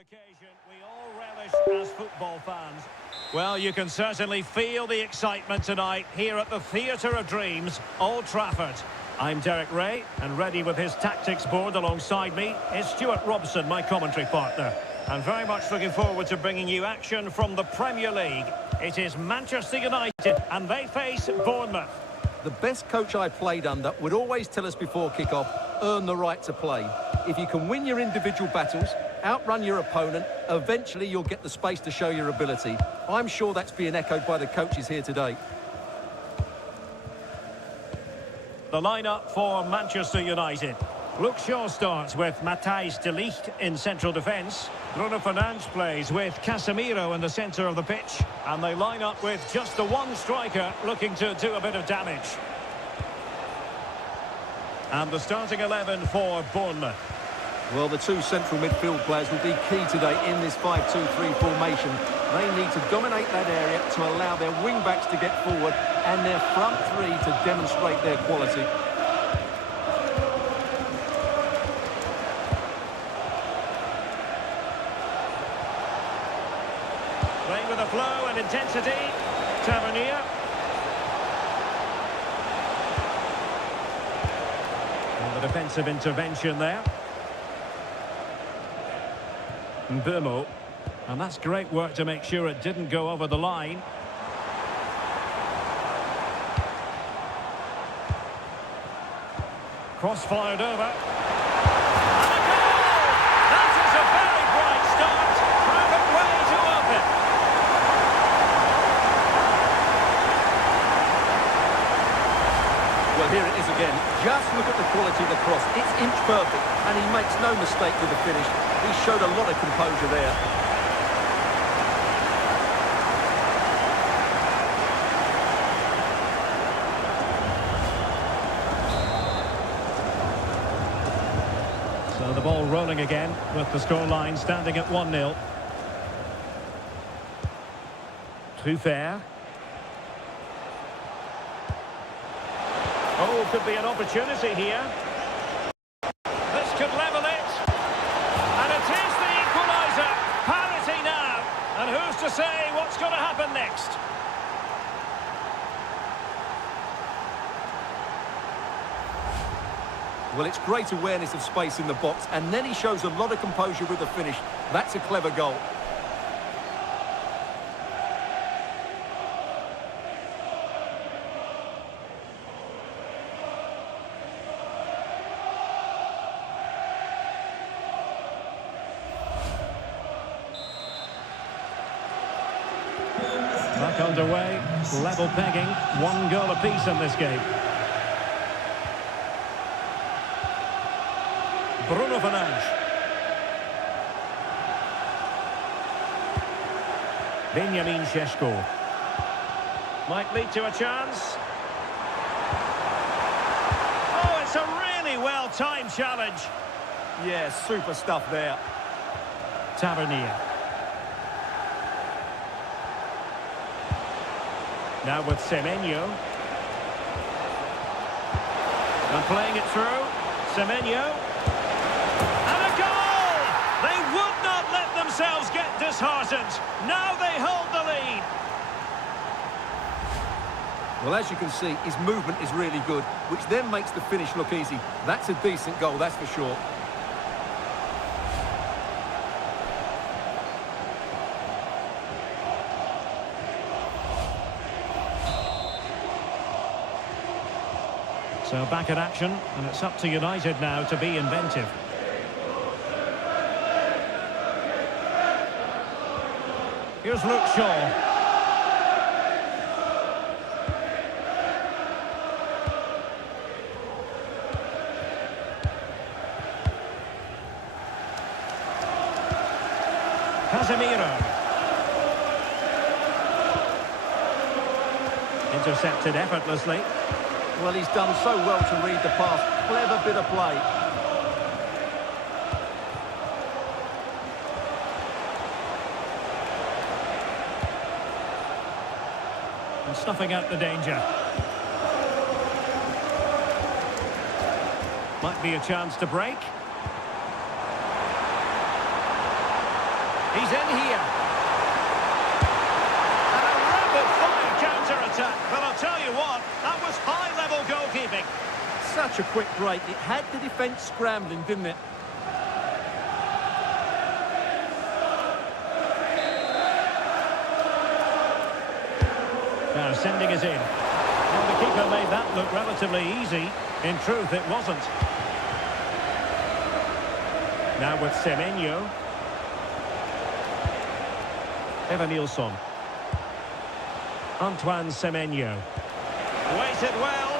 Occasion we all relish as football fans. Well, you can certainly feel the excitement tonight here at the Theatre of Dreams, Old Trafford. I'm Derek Ray, and ready with his tactics board alongside me is Stuart Robson, my commentary partner. I'm very much looking forward to bringing you action from the Premier League. It is Manchester United, and they face Bournemouth. The best coach I played under would always tell us before kick-off, earn the right to play. If you can win your individual battles, outrun your opponent, eventually you'll get the space to show your ability. I'm sure that's being echoed by the coaches here today. The lineup for Manchester United. Luke Shaw starts with Matthijs de Ligt in central defence. Bruno Fernandes plays with Casemiro in the centre of the pitch. And they line up with just the one striker looking to do a bit of damage. And the starting 11 for Bournemouth. Well, the two central midfield players will be key today in this 5-2-3 formation. They need to dominate that area to allow their wing-backs to get forward and their front three to demonstrate their quality. Playing with a flow and intensity. Tavernier. And the defensive intervention there. Bournemouth, and that's great work to make sure it didn't go over the line. Cross fired over. And a goal! That is a very bright start. Private way to open. Well, here it is again. Just look at the quality of the cross. It's inch perfect, and he makes no mistake with the finish. He showed a lot of composure there. So the ball rolling again with the scoreline standing at 1-0. Too fair. Oh, could be an opportunity here. This could level it. And it is the equaliser. Parity now. And who's to say what's going to happen next? Well, it's great awareness of space in the box, and then he shows a lot of composure with the finish. That's a clever goal. Back underway, level pegging, 1 goal apiece in this game. Bruno Fernandes. Benjamin Šeško. Might lead to a chance. Oh, it's a really well-timed challenge. Yeah, super stuff there. Tavernier. Now with Semenyo. And playing it through. Semenyo. And a goal! They would not let themselves get disheartened. Now they hold the lead. Well, as you can see, his movement is really good, which then makes the finish look easy. That's a decent goal, that's for sure. So back in action, and it's up to United now to be inventive. Here's Luke Shaw. Casemiro. Intercepted effortlessly. Well, he's done so well to read the pass. Clever bit of play. And snuffing out the danger. Might be a chance to break. He's in here. And a rapid-fire counter-attack. But I'll tell you what, that was high-level goalkeeping. Such a quick break. It had the defence scrambling, didn't it? Now sending it in. Well, the keeper made that look relatively easy. In truth, it wasn't. Now with Semenyo. Evanilson. Antoine Semenyo. Waited well.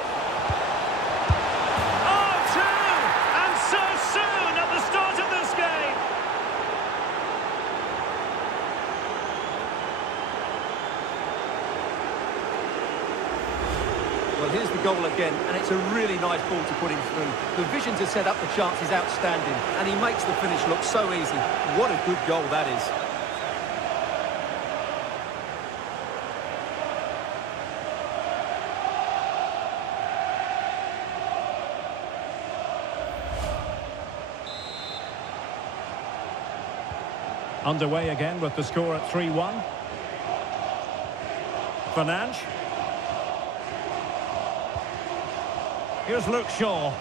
Oh, two! And so soon at the start of this game! Well, here's the goal again, and it's a really nice ball to put him through. The vision to set up the chance is outstanding, and he makes the finish look so easy. What a good goal that is. Underway again with the score at 3-1. Fernandes. Here's Luke Shaw.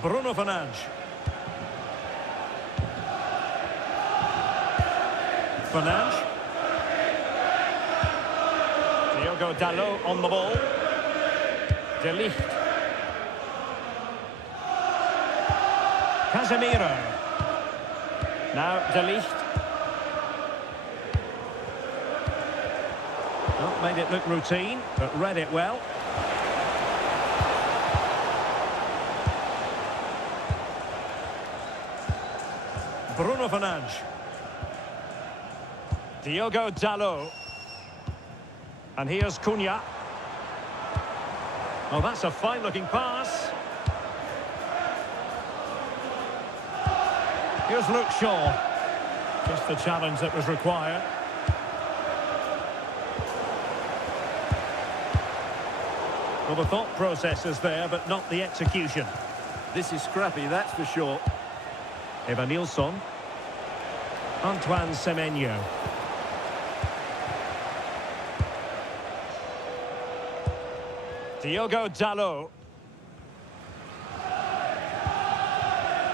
Bruno Fernandes. Fernandes. Diogo Dalot on the ball. De Ligt. Casemiro. Now De Ligt. Not made it look routine, but read it well. Bruno Fernandes. Diogo Dalot. And here's Cunha. Oh, that's a fine-looking pass. Here's Luke Shaw. Just the challenge that was required. Well, the thought process is there, but not the execution. This is scrappy, that's for sure. Evanilson. Antoine Semenyo. Diogo Dalot.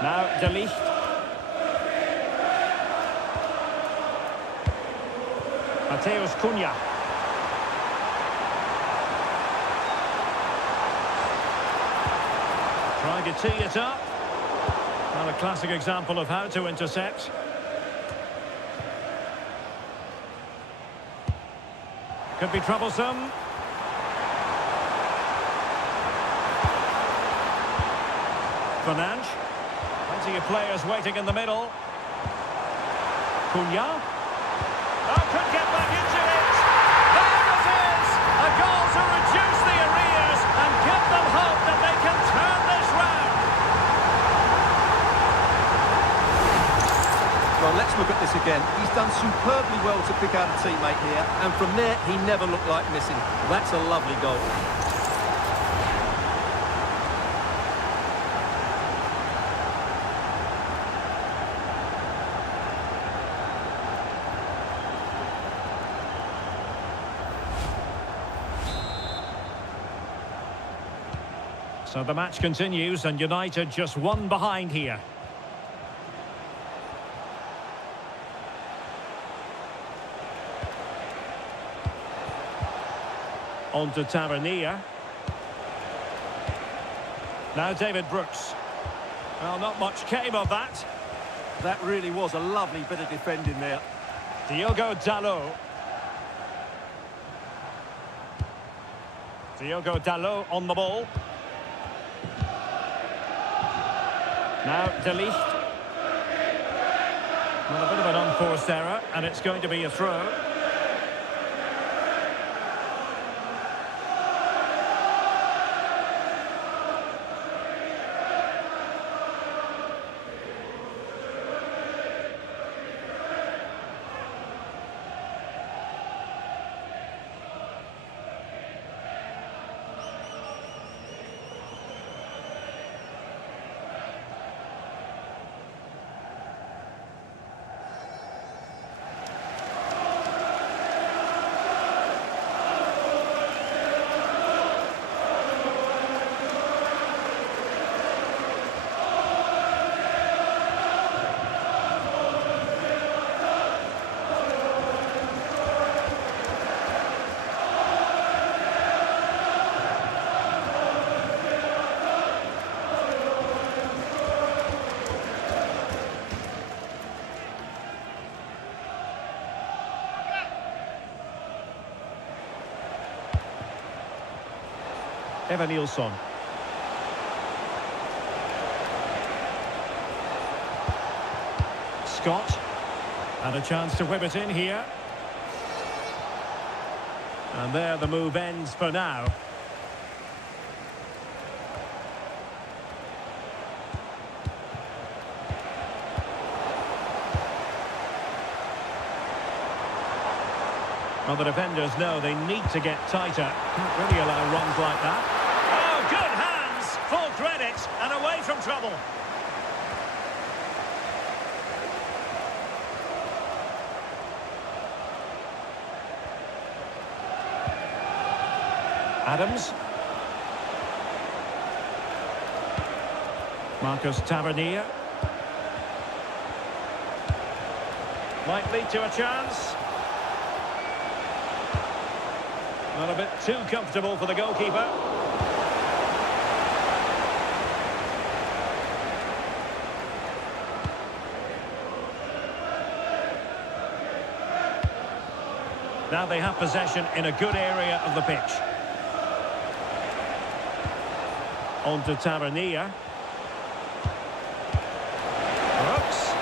Now De Ligt. Mateus Cunha. Trying to tee it up. Well, a classic example of how to intercept. Could be troublesome. Fernandes. Plenty of players waiting in the middle. Cunha. Oh, could get back into it. There it is! A goal to reduce the arrears and give them hope that they can turn this round. Well, let's look at this again. He's done superbly well to pick out a teammate here, and from there, he never looked like missing. That's a lovely goal. So the match continues, and United just one behind here. On to Tavernier. Now David Brooks. Well, not much came of that. That really was a lovely bit of defending there. Diogo Dalot. Diogo Dalot on the ball. Now De Ligt. Well, a bit of an unforced error, and it's going to be a throw. Nilsson. Scott. And a chance to whip it in here. And there the move ends for now. Well, the defenders know they need to get tighter. Can't really allow runs like that. Oh, good hands! Full credit and away from trouble. Adams. Marcus Tavernier. Might lead to a chance. Not a bit too comfortable for the goalkeeper. Now they have possession in a good area of the pitch. On to Tavernier. Brooks.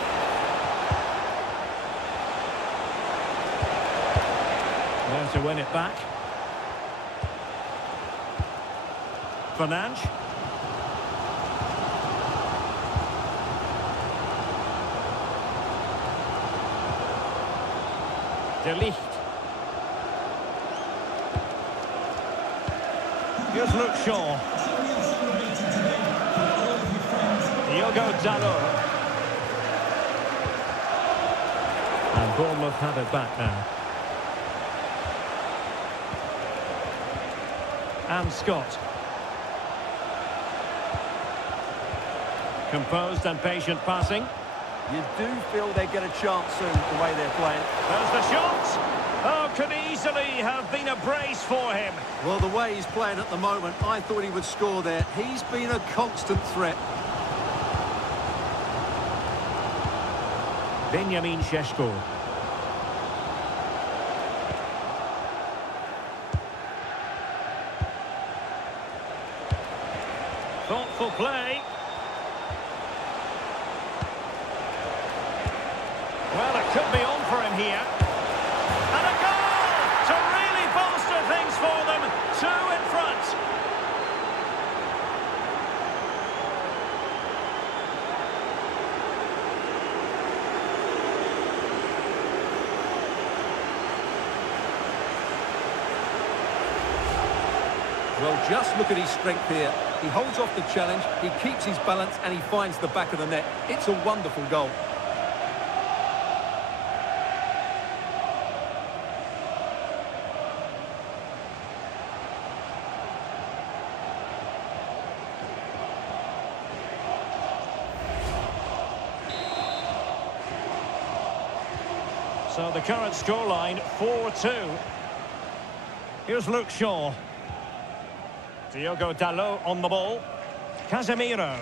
There to win it back. Fernandes. De Ligt. Here's Luke Shaw. Diogo Dalot. And Bournemouth have it back now. And Scott. Composed and patient passing. You do feel they get a chance soon, the way they're playing. There's the shot. Oh, could easily have been a brace for him. Well, the way he's playing at the moment, I thought he would score there. He's been a constant threat. Benjamin Šeško. Thoughtful play. Well, it could be on for him here. And a goal to really bolster things for them. 2 in front. Well, just look at his strength here. He holds off the challenge, he keeps his balance, and he finds the back of the net. It's a wonderful goal. So the current scoreline, 4-2. Here's Luke Shaw. Diogo Dalot on the ball. Casemiro.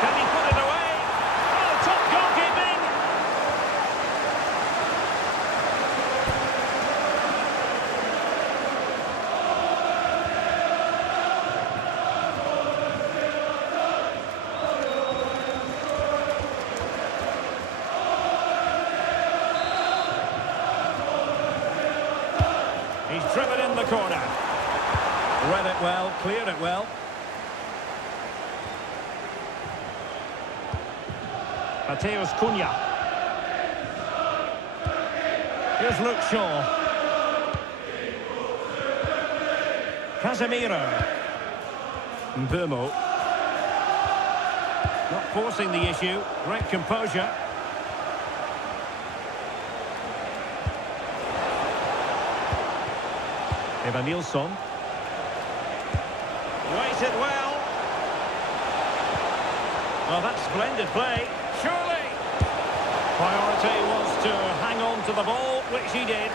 Can he put it away? Oh, top goalkeeping! He's driven in the corner. Read it well, cleared it well. Mateus Cunha. Here's Luke Shaw. Casemiro. Bournemouth. Not forcing the issue. Great composure. Nilsson. Waited well. Well, that's splendid play. Surely. Priority was to hang on to the ball, which he did.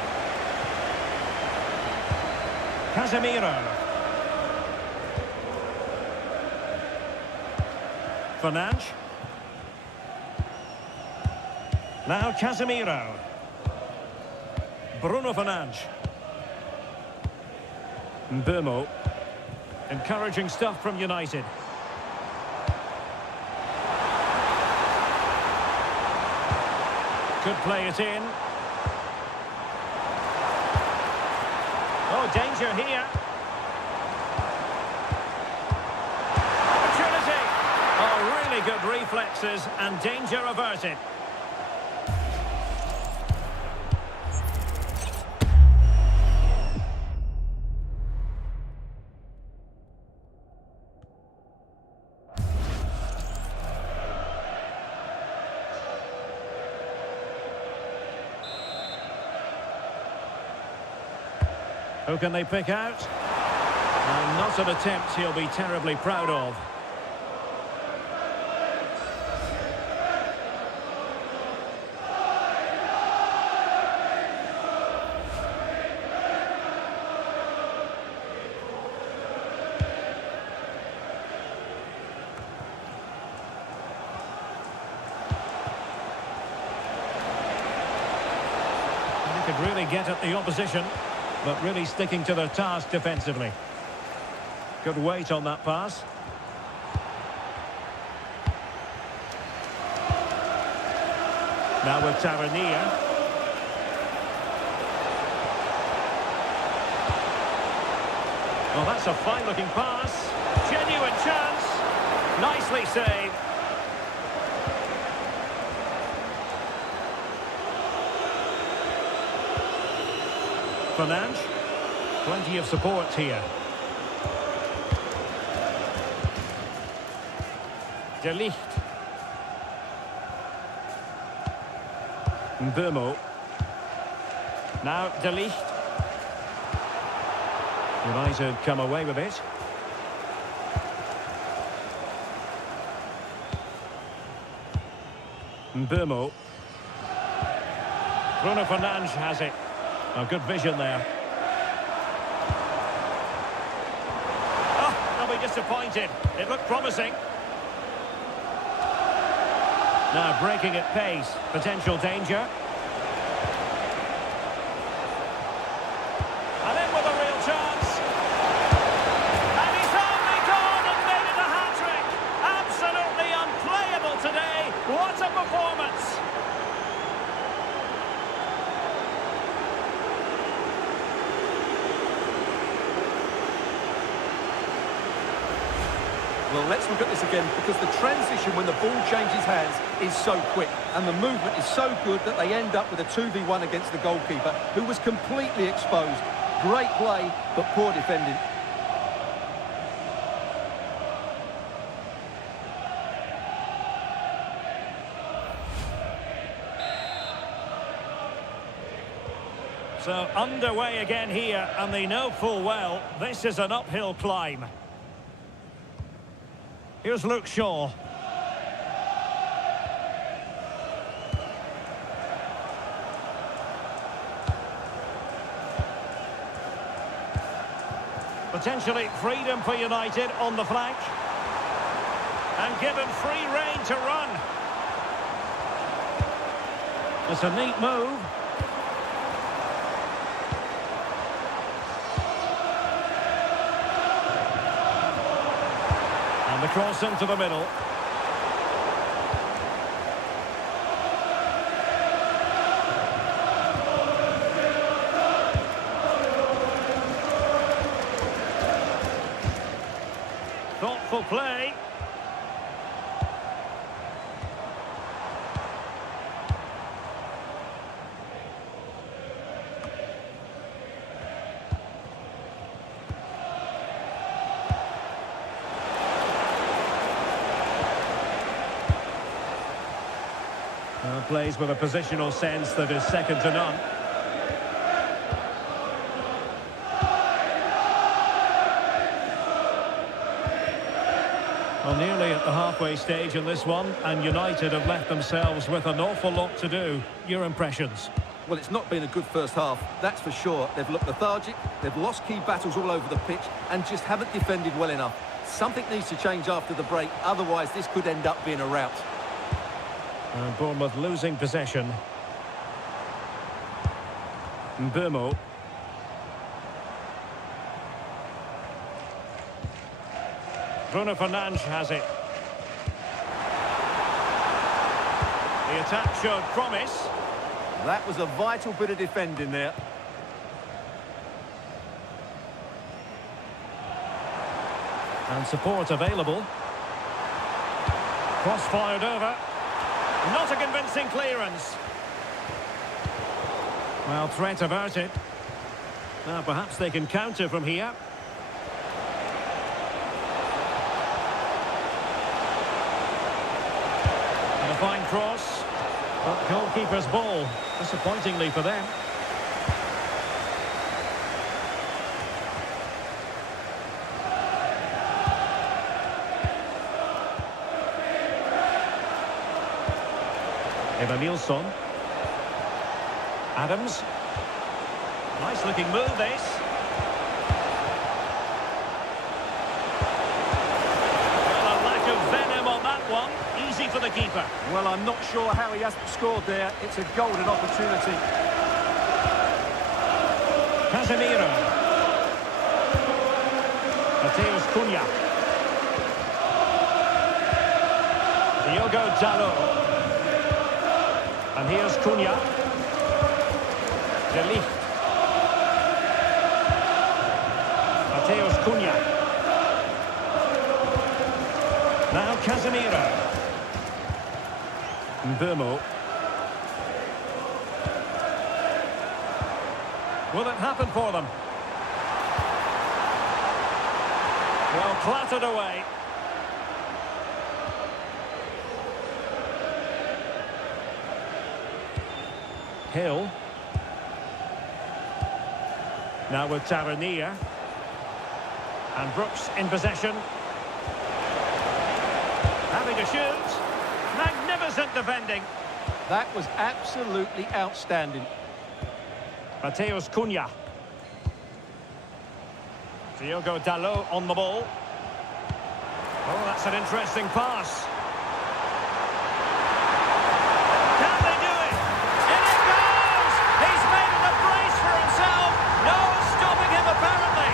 Casemiro. Fernandes. Now Casemiro. Bruno Fernandes. Bournemouth. Encouraging stuff from United. Could play it in. Oh, danger here. Opportunity. Oh, really good reflexes and danger averted. Who can they pick out? And not an attempt he'll be terribly proud of. They could really get at the opposition, but really sticking to their task defensively. Good weight on that pass. Now with Tavernier. Oh, that's a fine-looking pass. Genuine chance. Nicely saved. Fernandes. Plenty of support here. De Ligt. Bournemouth. Now De Ligt. United come away with it. Bournemouth. Bruno Fernandes has it. Oh, good vision there. Oh, they'll be disappointed. It looked promising. Now breaking at pace. Potential danger. And in with a real chance. And he's only gone and made it a hat-trick. Absolutely unplayable today. What a performance. Well, let's look at this again, because the transition when the ball changes hands is so quick, and the movement is so good that they end up with a 2v1 against the goalkeeper, who was completely exposed. Great play, but poor defending. So underway again here, and they know full well this is an uphill climb. Here's Luke Shaw. Potentially freedom for United on the flank. And given free rein to run. It's a neat move. The cross into the middle. Thoughtful play. Plays with a positional sense that is second to none. Well, nearly at the halfway stage in this one, and United have left themselves with an awful lot to do. Your impressions? Well, it's not been a good first half, that's for sure. They've looked lethargic, they've lost key battles all over the pitch, and just haven't defended well enough. Something needs to change after the break, otherwise this could end up being a rout. And Bournemouth losing possession. Bournemouth. Bruno Fernandes has it. The attack showed promise. That was a vital bit of defending there. And support available. Cross fired over. Not a convincing clearance. Well, threat averted. Now perhaps they can counter from here. And a fine cross. But goalkeeper's ball, disappointingly for them. Nilsson. Adams. Nice looking move this. Well, a lack of venom on that one. Easy for the keeper. Well, I'm not sure how he hasn't scored there. It's a golden opportunity. Casemiro. Mateus Cunha. Diogo Dalot. And here's Cunha. De Ligt. Mateus Cunha. Now Casemiro. Bournemouth. Will it happen for them? Well, clattered away. Hill. Now with Tavernier. And Brooks in possession. Having a shoot. Magnificent defending. That was absolutely outstanding. Mateus Cunha. Diogo Dalot on the ball. Oh, that's an interesting pass. Can they do it? In it goes! He's made it a brace for himself. No stopping him, apparently.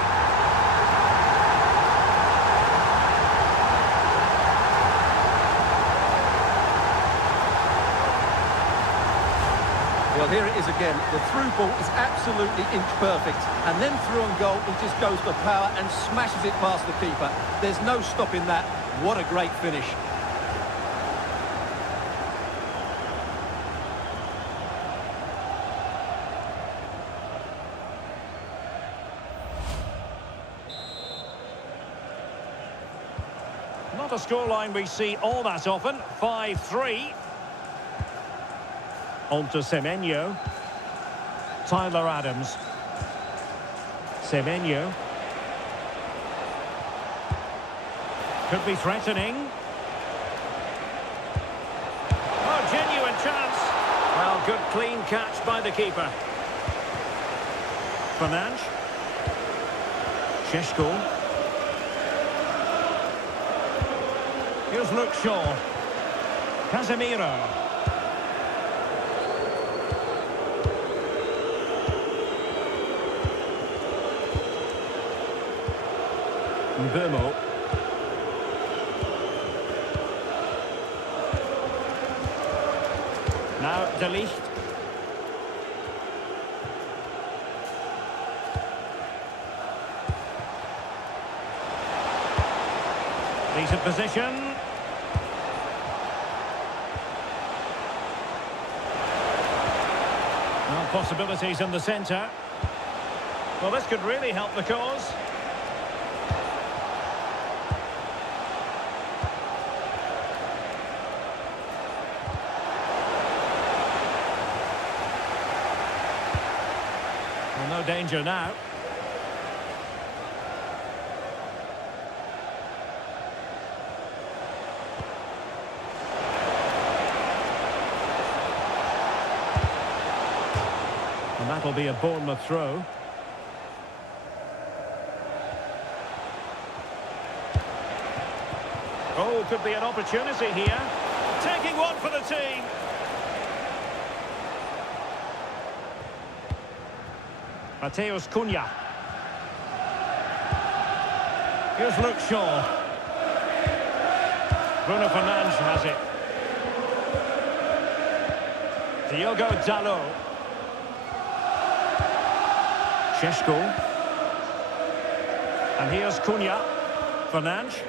Well, here it is again. The through ball is absolutely inch perfect. And then through on goal, he just goes for power and smashes it past the keeper. There's no stopping that. What a great finish. Not a scoreline we see all that often. 5-3. On to Semenyo. Tyler Adams. Semenyo. Could be threatening. Oh, genuine chance. Well, good clean catch by the keeper. Fernandes. Sheshko. Here's Luke Shaw. Casemiro. Bournemouth. Now De Ligt. Decent position. Well, possibilities in the centre. Well, this could really help the cause. No danger now. And that'll be a Bournemouth throw. Oh, could be an opportunity here. Taking one for the team. Mateus Cunha. Here's Luke Shaw. Bruno Fernandes has it. Diogo Dalot. Šeško. And here's Cunha. Fernandes.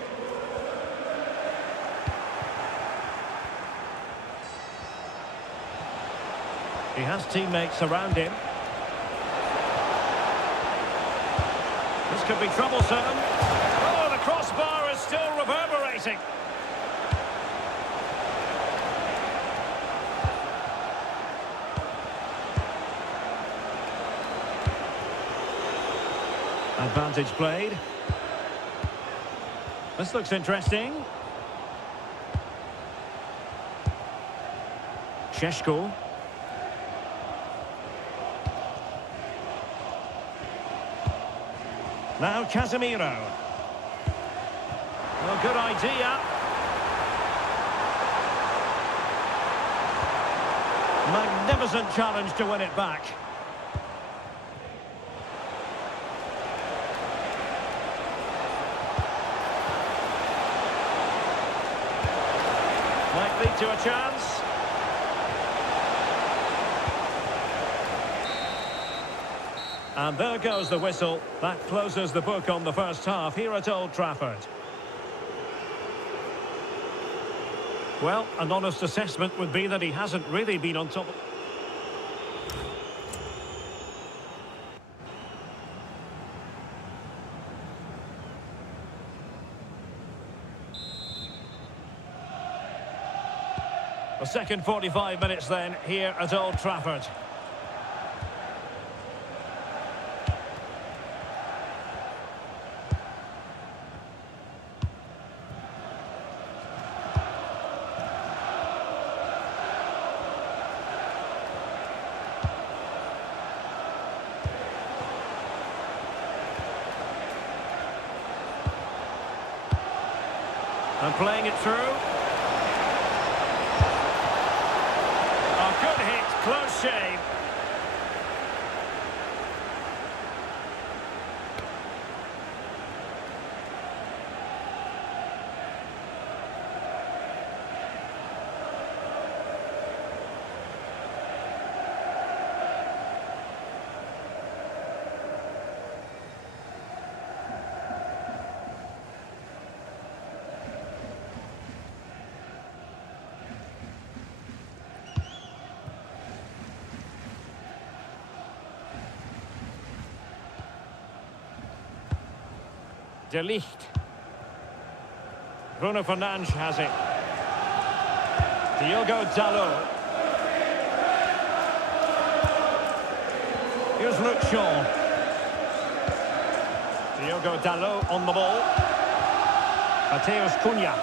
He has teammates around him. This could be troublesome. Oh, the crossbar is still reverberating. Advantage played. This looks interesting. Šeško. Now Casemiro. Well, good idea. Magnificent challenge to win it back. Might lead to a chance. And there goes the whistle. That closes the book on the first half here at Old Trafford. Well, an honest assessment would be that he hasn't really been on top. The second 45 minutes then here at Old Trafford. And playing it through. A good hit, close shave. De Ligt. Bruno Fernandes has it. Diogo Dalot. Here's Luke Shaw. Diogo Dalot on the ball. Mateus Cunha.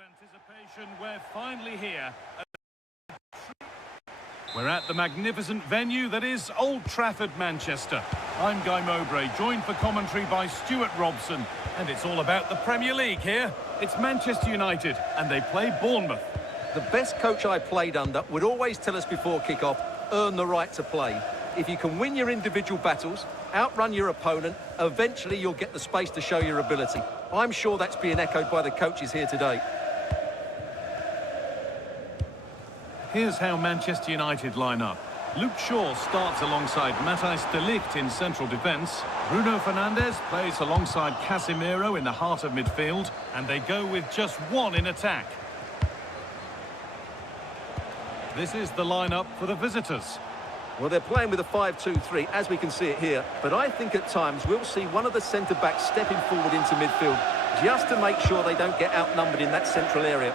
anticipation, we're finally here. We're at the magnificent venue that is Old Trafford, Manchester. I'm Guy Mowbray, joined for commentary by Stuart Robson. And it's all about the Premier League here. It's Manchester United, and they play Bournemouth. The best coach I played under would always tell us before kick-off, earn the right to play. If you can win your individual battles, outrun your opponent, eventually you'll get the space to show your ability. I'm sure that's being echoed by the coaches here today. Here's how Manchester United line up. Luke Shaw starts alongside Matthijs de Ligt in central defence. Bruno Fernandes plays alongside Casemiro in the heart of midfield. And they go with just one in attack. This is the lineup for the visitors. Well, they're playing with a 5-2-3, as we can see it here. But I think at times we'll see one of the centre-backs stepping forward into midfield, just to make sure they don't get outnumbered in that central area.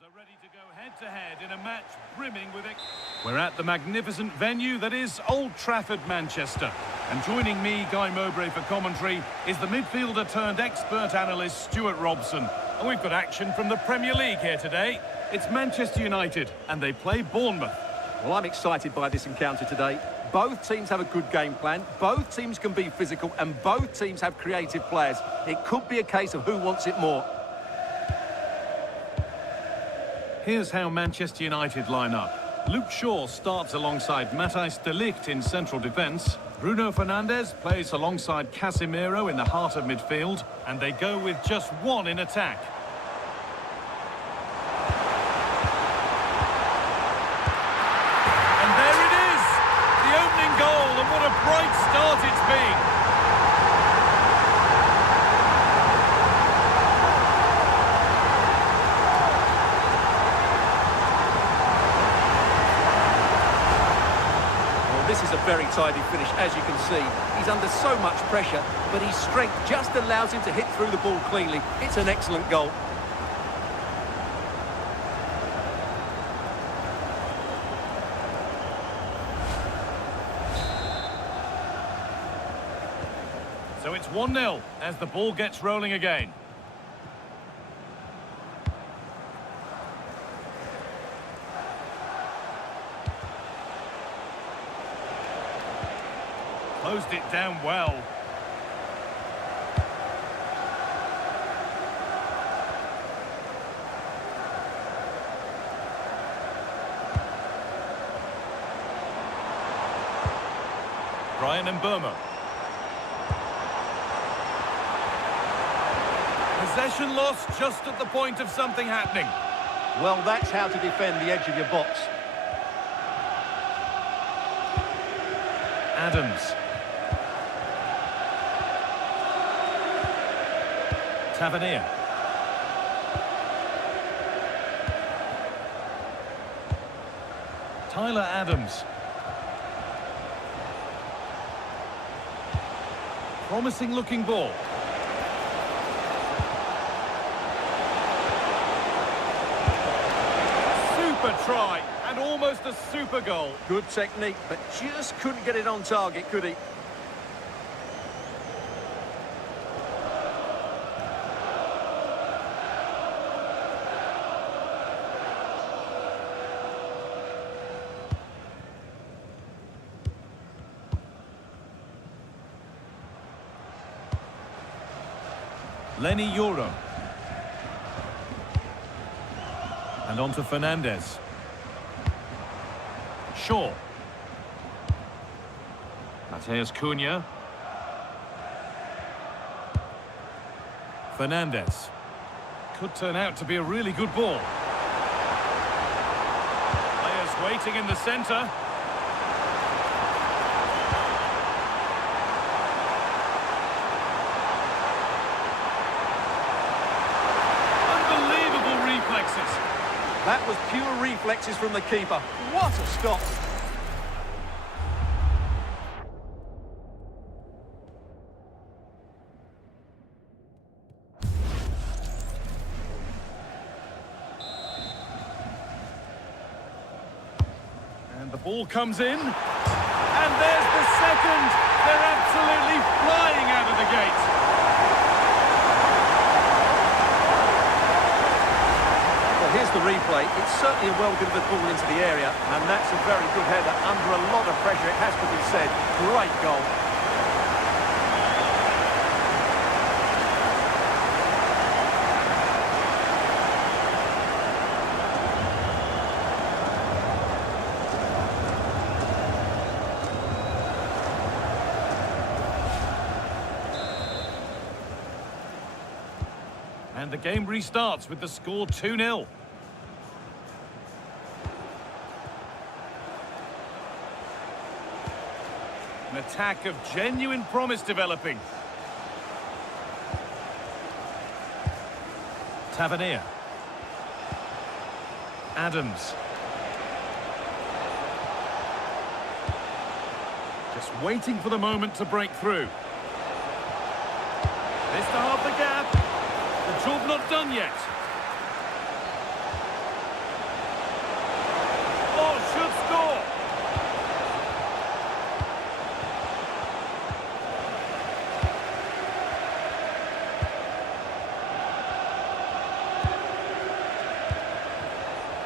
Are ready to go head-to-head in a match brimming with it. We're at the magnificent venue that is Old Trafford, Manchester. And joining me, Guy Mowbray, for commentary is the midfielder-turned-expert analyst Stuart Robson. And we've got action from the Premier League here today. It's Manchester United, and they play Bournemouth. Well, I'm excited by this encounter today. Both teams have a good game plan, both teams can be physical, and both teams have creative players. It could be a case of who wants it more. Here's how Manchester United line up. Luke Shaw starts alongside Matthijs de Ligt in central defence. Bruno Fernandes plays alongside Casemiro in the heart of midfield. And they go with just one in attack. what it's been. This is a very tidy finish, as you can see. He's under so much pressure, but his strength just allows him to hit through the ball cleanly. It's an excellent goal. So it's 1-0 as the ball gets rolling again. Closed it down well. Brian and Bournemouth. Possession lost just at the point of something happening. Well, that's how to defend the edge of your box. Adams. Tavernier. Tyler Adams. Promising looking ball. Super try and almost a super goal. Good technique, but just couldn't get it on target, could he? Lenny Euro. And on to Fernandez. Shaw. Mateus Cunha. Fernandez. Could turn out to be a really good ball. Players waiting in the centre. That was pure reflexes from the keeper. What a stop! And the ball comes in. And there's the second! They're absolutely flying out of the gate. Here's the replay. It's certainly a well-delivered ball into the area, and that's a very good header under a lot of pressure, it has to be said. Great goal. And the game restarts with the score 2-0. An attack of genuine promise developing. Tavernier. Adams. Just waiting for the moment to break through. This to half the gap. The job not done yet. Oh, should score.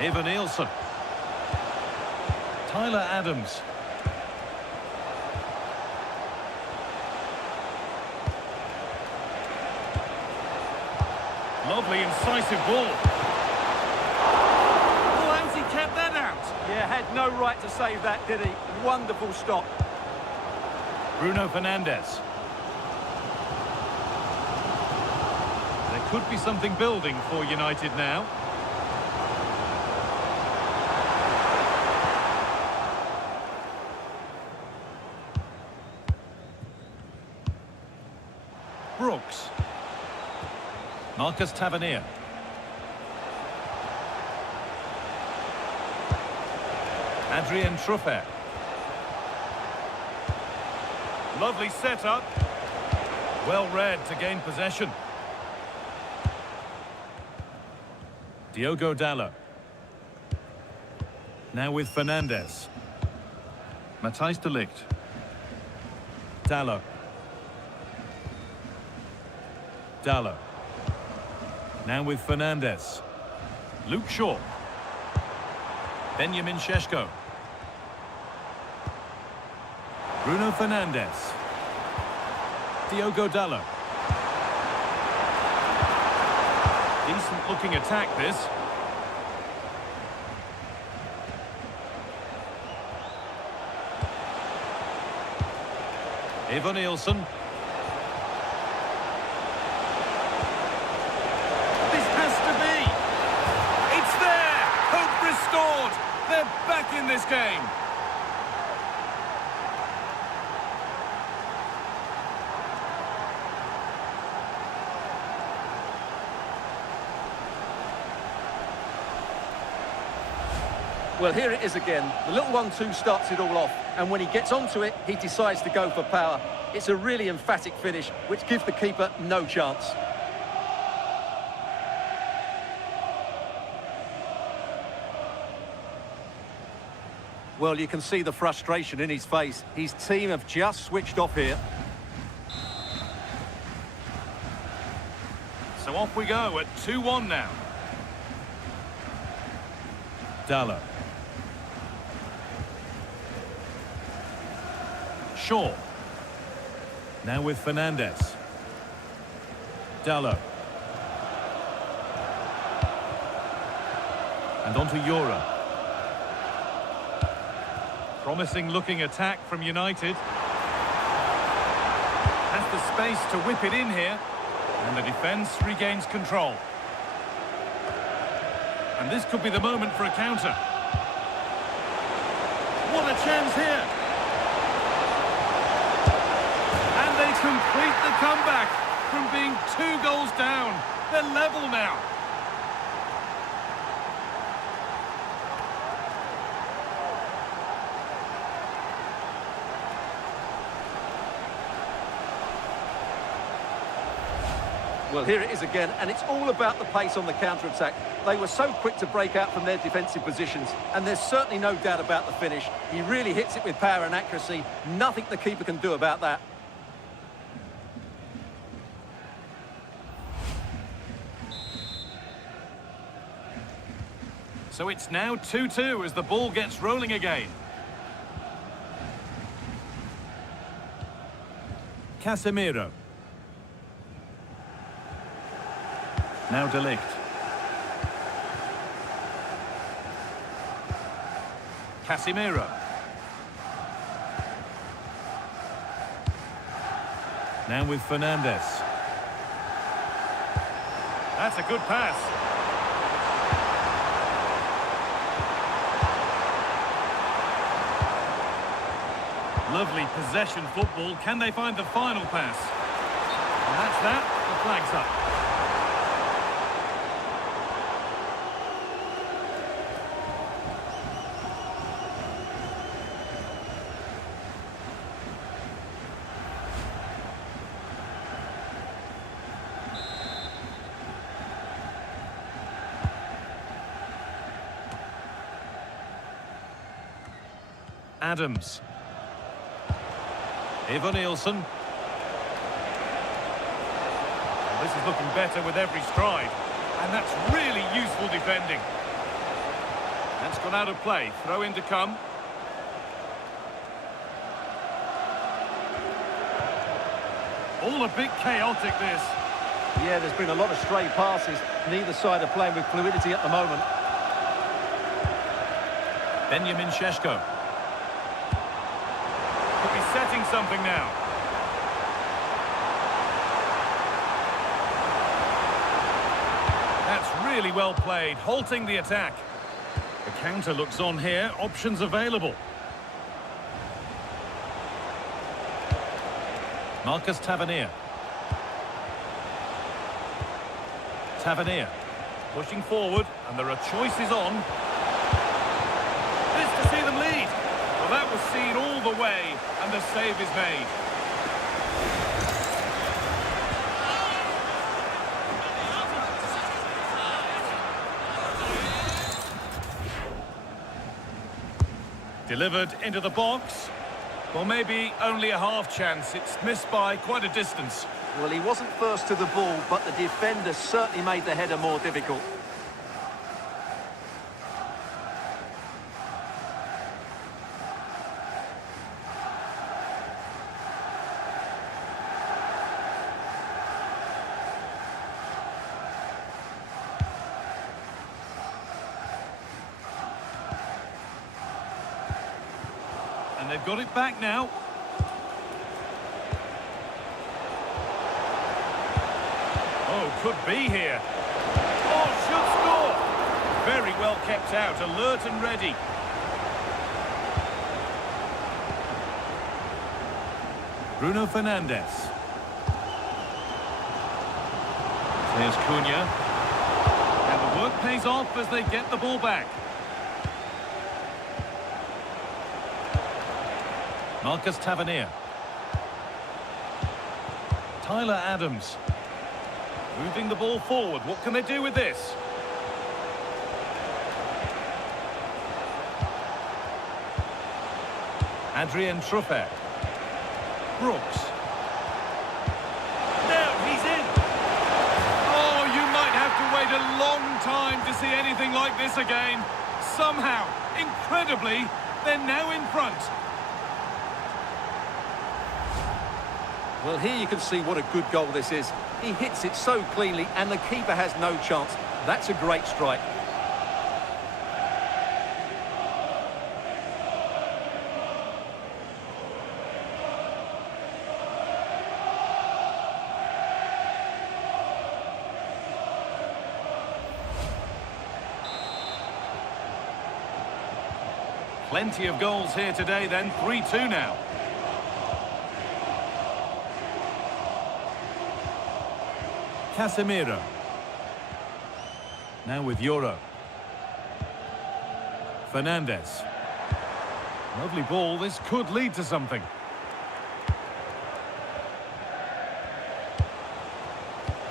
Evan Nielsen. Tyler Adams. Lovely, incisive ball. Oh, how's he kept that out? Yeah, had no right to save that, did he? Wonderful stop. Bruno Fernandes. There could be something building for United now. cross. Marcus Tavernier. Adrien Truffert. Lovely setup. Well read to gain possession. Diogo Dalot. Now with Fernandes. Matthijs de Ligt. Dalot. Dalot. Now with Fernandes. Luke Shaw. Benjamin Šeško. Bruno Fernandes. Diogo Dalot. Decent looking attack this. Ivan Nielsen. This has to be. It's there. Hope restored. They're back in this game. Well, here it is again. The little 1-2 starts it all off, and when he gets onto it, he decides to go for power. It's a really emphatic finish, which gives the keeper no chance. Well, you can see the frustration in his face. His team have just switched off here. So off we go at 2-1 now. Dalot. Shaw. Now with Fernandes. Dalot. And on to Yora. Promising looking attack from United. Has the space to whip it in here. And the defence regains control. And this could be the moment for a counter. What a chance here. And they complete the comeback from being 2 goals down. They're level now. Well, here it is again, and it's all about the pace on the counter-attack. They were so quick to break out from their defensive positions, and there's certainly no doubt about the finish. He really hits it with power and accuracy. Nothing the keeper can do about that. So it's now 2-2 as the ball gets rolling again. Casemiro. Now de Ligt. Casemiro. Now with Fernandes. That's a good pass. Lovely possession football. Can they find the final pass? And that's that. The flag's up. Adams. Ivan Nielsen. Well, this is looking better with every stride. And that's really useful defending. That's gone out of play. Throw in to come. All a bit chaotic, this. Yeah, there's been a lot of stray passes. Neither side are playing with fluidity at the moment. Benjamin Šeško. Could be setting something now. That's really well played, halting the attack. The counter looks on here, options available. Marcus Tavernier. Tavernier pushing forward, and there are choices on. This to see them lead. Well, that was seen all the way, and the save is made. Delivered into the box. Well, maybe only a half chance. It's missed by quite a distance. Well, he wasn't first to the ball, but the defender certainly made the header more difficult. And they've got it back now. Oh, could be here. Oh, should score. Very well kept out, alert and ready. Bruno Fernandes. There's Cunha. And the work pays off as they get the ball back. Marcus Tavernier. Tyler Adams. Moving the ball forward. What can they do with this? Adrien Truffert. Brooks. Now he's in. Oh, you might have to wait a long time to see anything like this again. Somehow, incredibly, they're now in front. Well, here you can see what a good goal this is. He hits it so cleanly, and the keeper has no chance. That's a great strike. Plenty of goals here today then, 3-2 now. Casemiro. Now with Euro. Fernandes. Lovely ball, this could lead to something.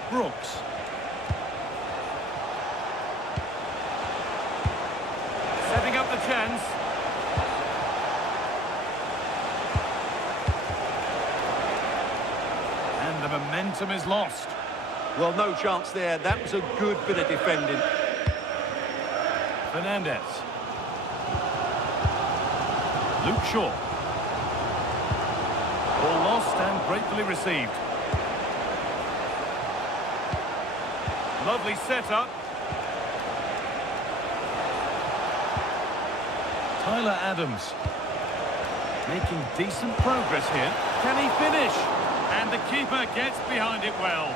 Brooks. Setting up the chance. And the momentum is lost. Well, no chance there. That was a good bit of defending. Fernandes. Luke Shaw. Ball lost and gratefully received. Lovely setup. Tyler Adams. Making decent progress here. Can he finish? And the keeper gets behind it well.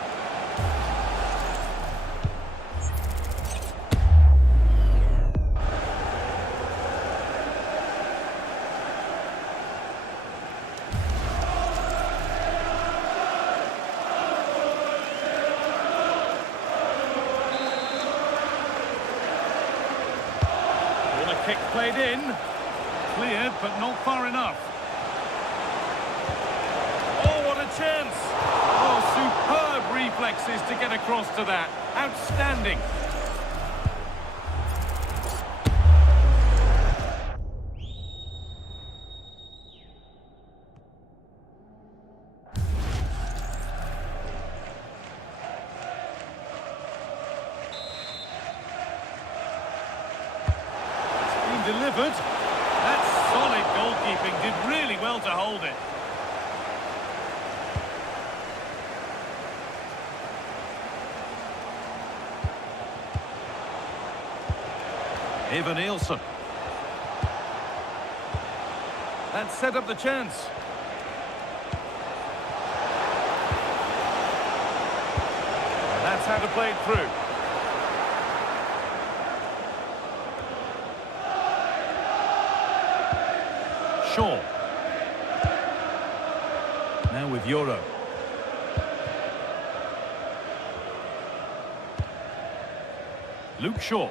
Kick played in, cleared but not far enough. Oh, what a chance! Oh, superb reflexes to get across to that. Outstanding. Delivered. That's solid goalkeeping. Did really well to hold it. Ivan Nielsen. That set up the chance. That's how to play it through. Shaw. Now with Euro. Luke Shaw.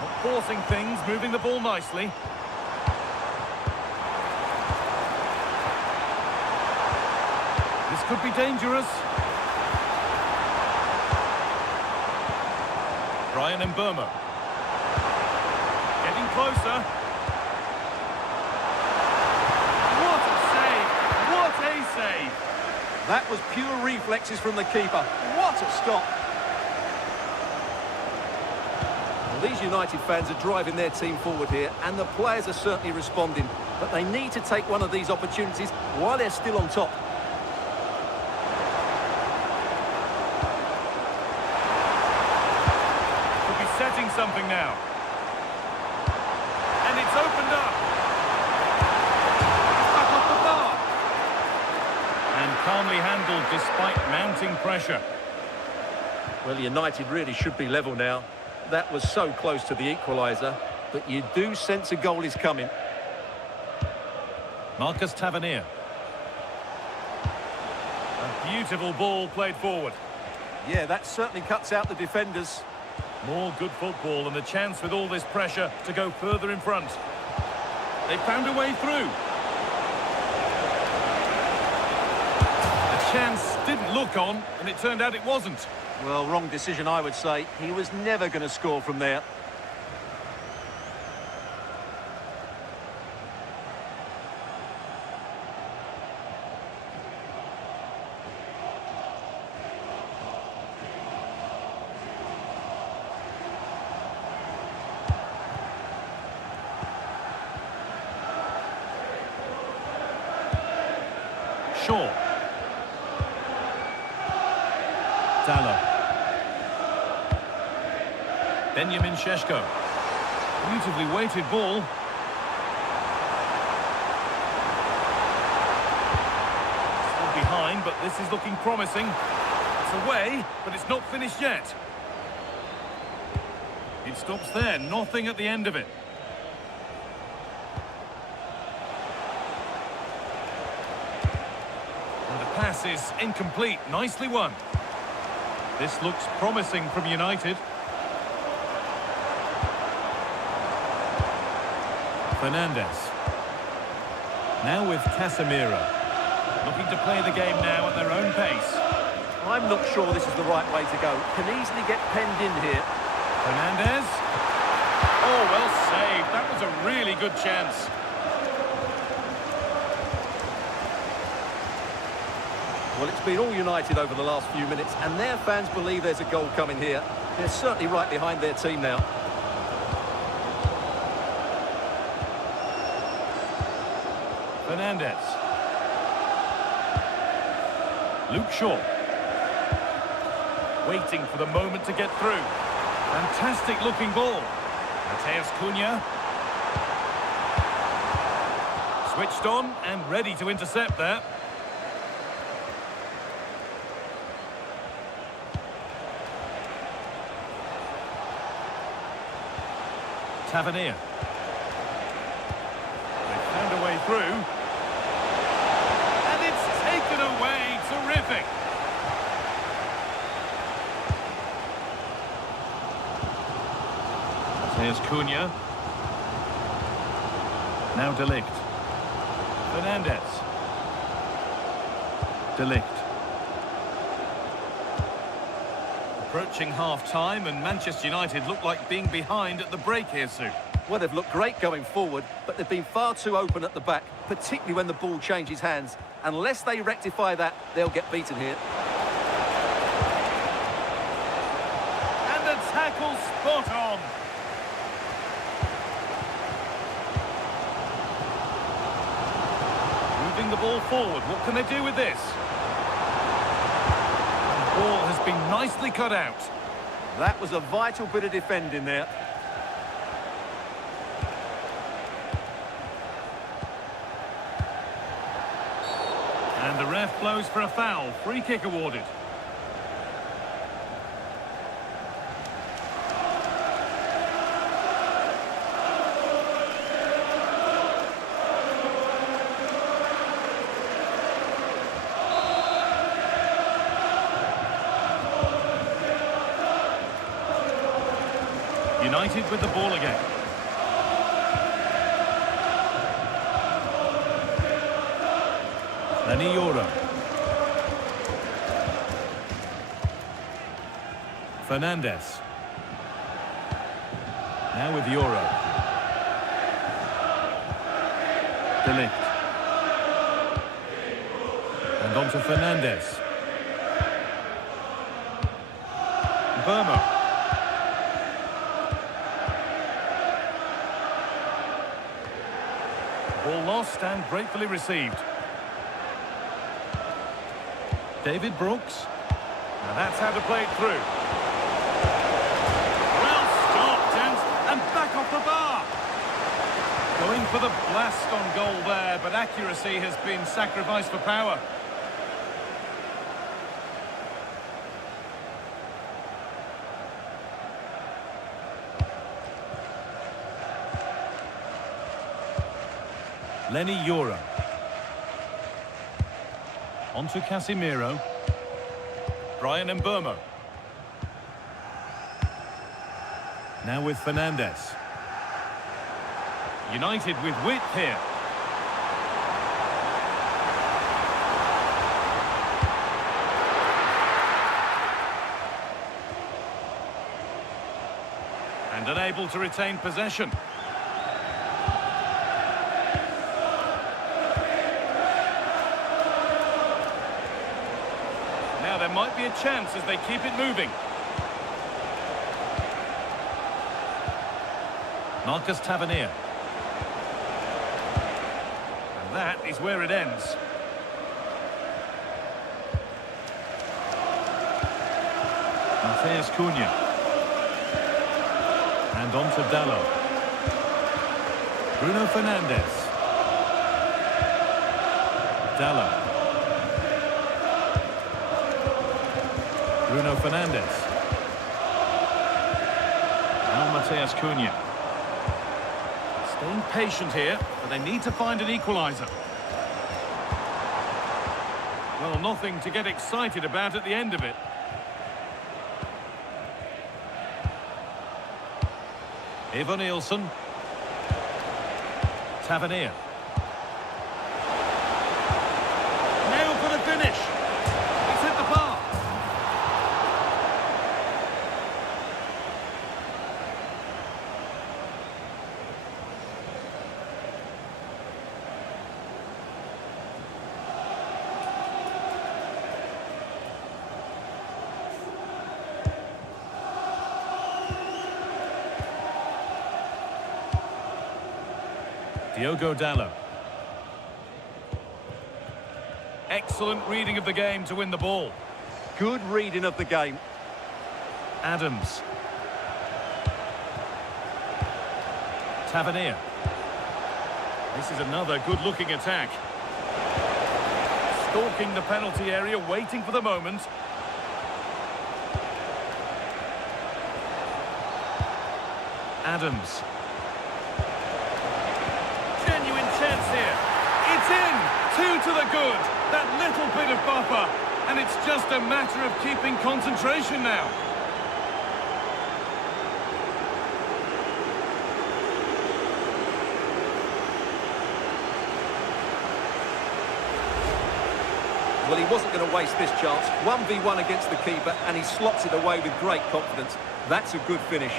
Not forcing things, moving the ball nicely. This could be dangerous. Brian and Burma. Getting closer. What a save! What a save! That was pure reflexes from the keeper. What a stop! Well, these United fans are driving their team forward here, and the players are certainly responding. But they need to take one of these opportunities while they're still on top. Could be setting something now. And it's opened up. It's back off the bar. And calmly handled despite mounting pressure. Well, United really should be level now. That was so close to the equaliser, but you do sense a goal is coming. Marcus Tavernier. A beautiful ball played forward. Yeah, that certainly cuts out the defenders. More good football and the chance with all this pressure to go further in front. They found a way through. The chance didn't look on, and it turned out it wasn't. Well, wrong decision, I would say. He was never going to score from there. Shaw. Dallo. Benjamin Šeško. Beautifully weighted ball. Still behind, but this is looking promising. It's away, but it's not finished yet. It stops there, nothing at the end of it. And the pass is incomplete, nicely won. This looks promising from United. Fernandez. Now with Casemiro. Looking to play the game now at their own pace. I'm not sure this is the right way to go. Can easily get penned in here. Fernandez. Oh, well saved. That was a really good chance. Well, it's been all United over the last few minutes, and their fans believe there's a goal coming here. They're certainly right behind their team now. Fernandez. Luke Shaw. Waiting for the moment to get through. Fantastic looking ball. Mateus Cunha. Switched on and ready to intercept there. Tavernier. They found a way through. And it's taken away. Terrific. There's Cunha. Now De Ligt. Fernandez. De Ligt. Approaching half-time, and Manchester United look like being behind at the break here soon. Well, they've looked great going forward, but they've been far too open at the back, particularly when the ball changes hands. Unless they rectify that, they'll get beaten here. And the tackle spot on. Moving the ball forward. What can they do with this? The ball has been nicely cut out. That was a vital bit of defending there. And the ref blows for a foul. Free kick awarded. United with the ball again. Lenny Yoro. Fernandes. Now with Yoro. De Ligt. And on to Fernandes. Bournemouth. Ball lost and gratefully received. David Brooks. Now that's how to play it through. Well stopped and back off the bar. Going for the blast on goal there, but accuracy has been sacrificed for power. Lenny Yoro. On to Casemiro. Brian Mbeumo. Now with Fernandes. United with width here. And unable to retain possession. Now there might be a chance as they keep it moving. Marcus Tavernier. And that is where it ends. Matheus Cunha. And on to Dalot. Bruno Fernandes. Dalot. Bruno Fernandes. Now Matheus Cunha. Staying patient here, but they need to find an equaliser. Well, nothing to get excited about at the end of it. Ivan Nielsen. Tavernier. Now for the finish. It's hit the bar. Diogo Dalot. Excellent reading of the game to win the ball. Good reading of the game. Adams. Tavernier. This is another good-looking attack. Stalking the penalty area, waiting for the moment. Adams. Genuine chance here. It's in! 2 to the good. That little bit of buffer. And it's just a matter of keeping concentration now. Well, he wasn't going to waste this chance. 1v1 against the keeper, and he slots it away with great confidence. That's a good finish.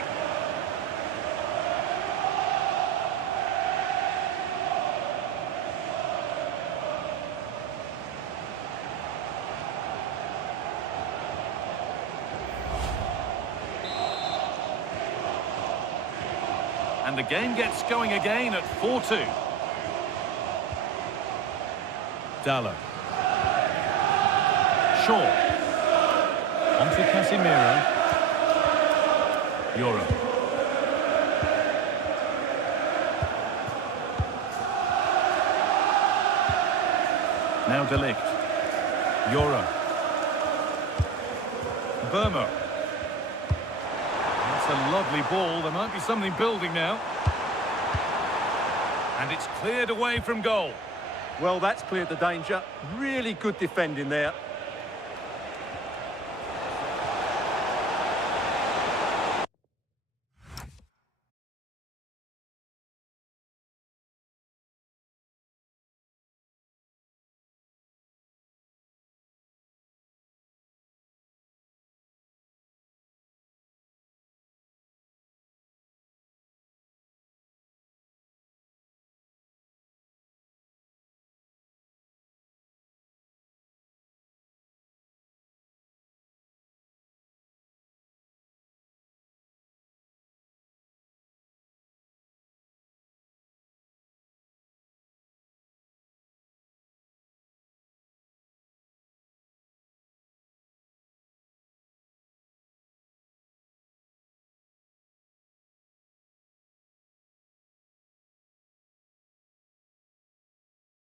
And the game gets going again at 4-2. Dalot. Shaw. On to Casemiro. Yoro. Now De Ligt. Yoro. Bournemouth. That's a lovely ball. There might be something building now. And it's cleared away from goal. Well, that's cleared the danger. Really good defending there.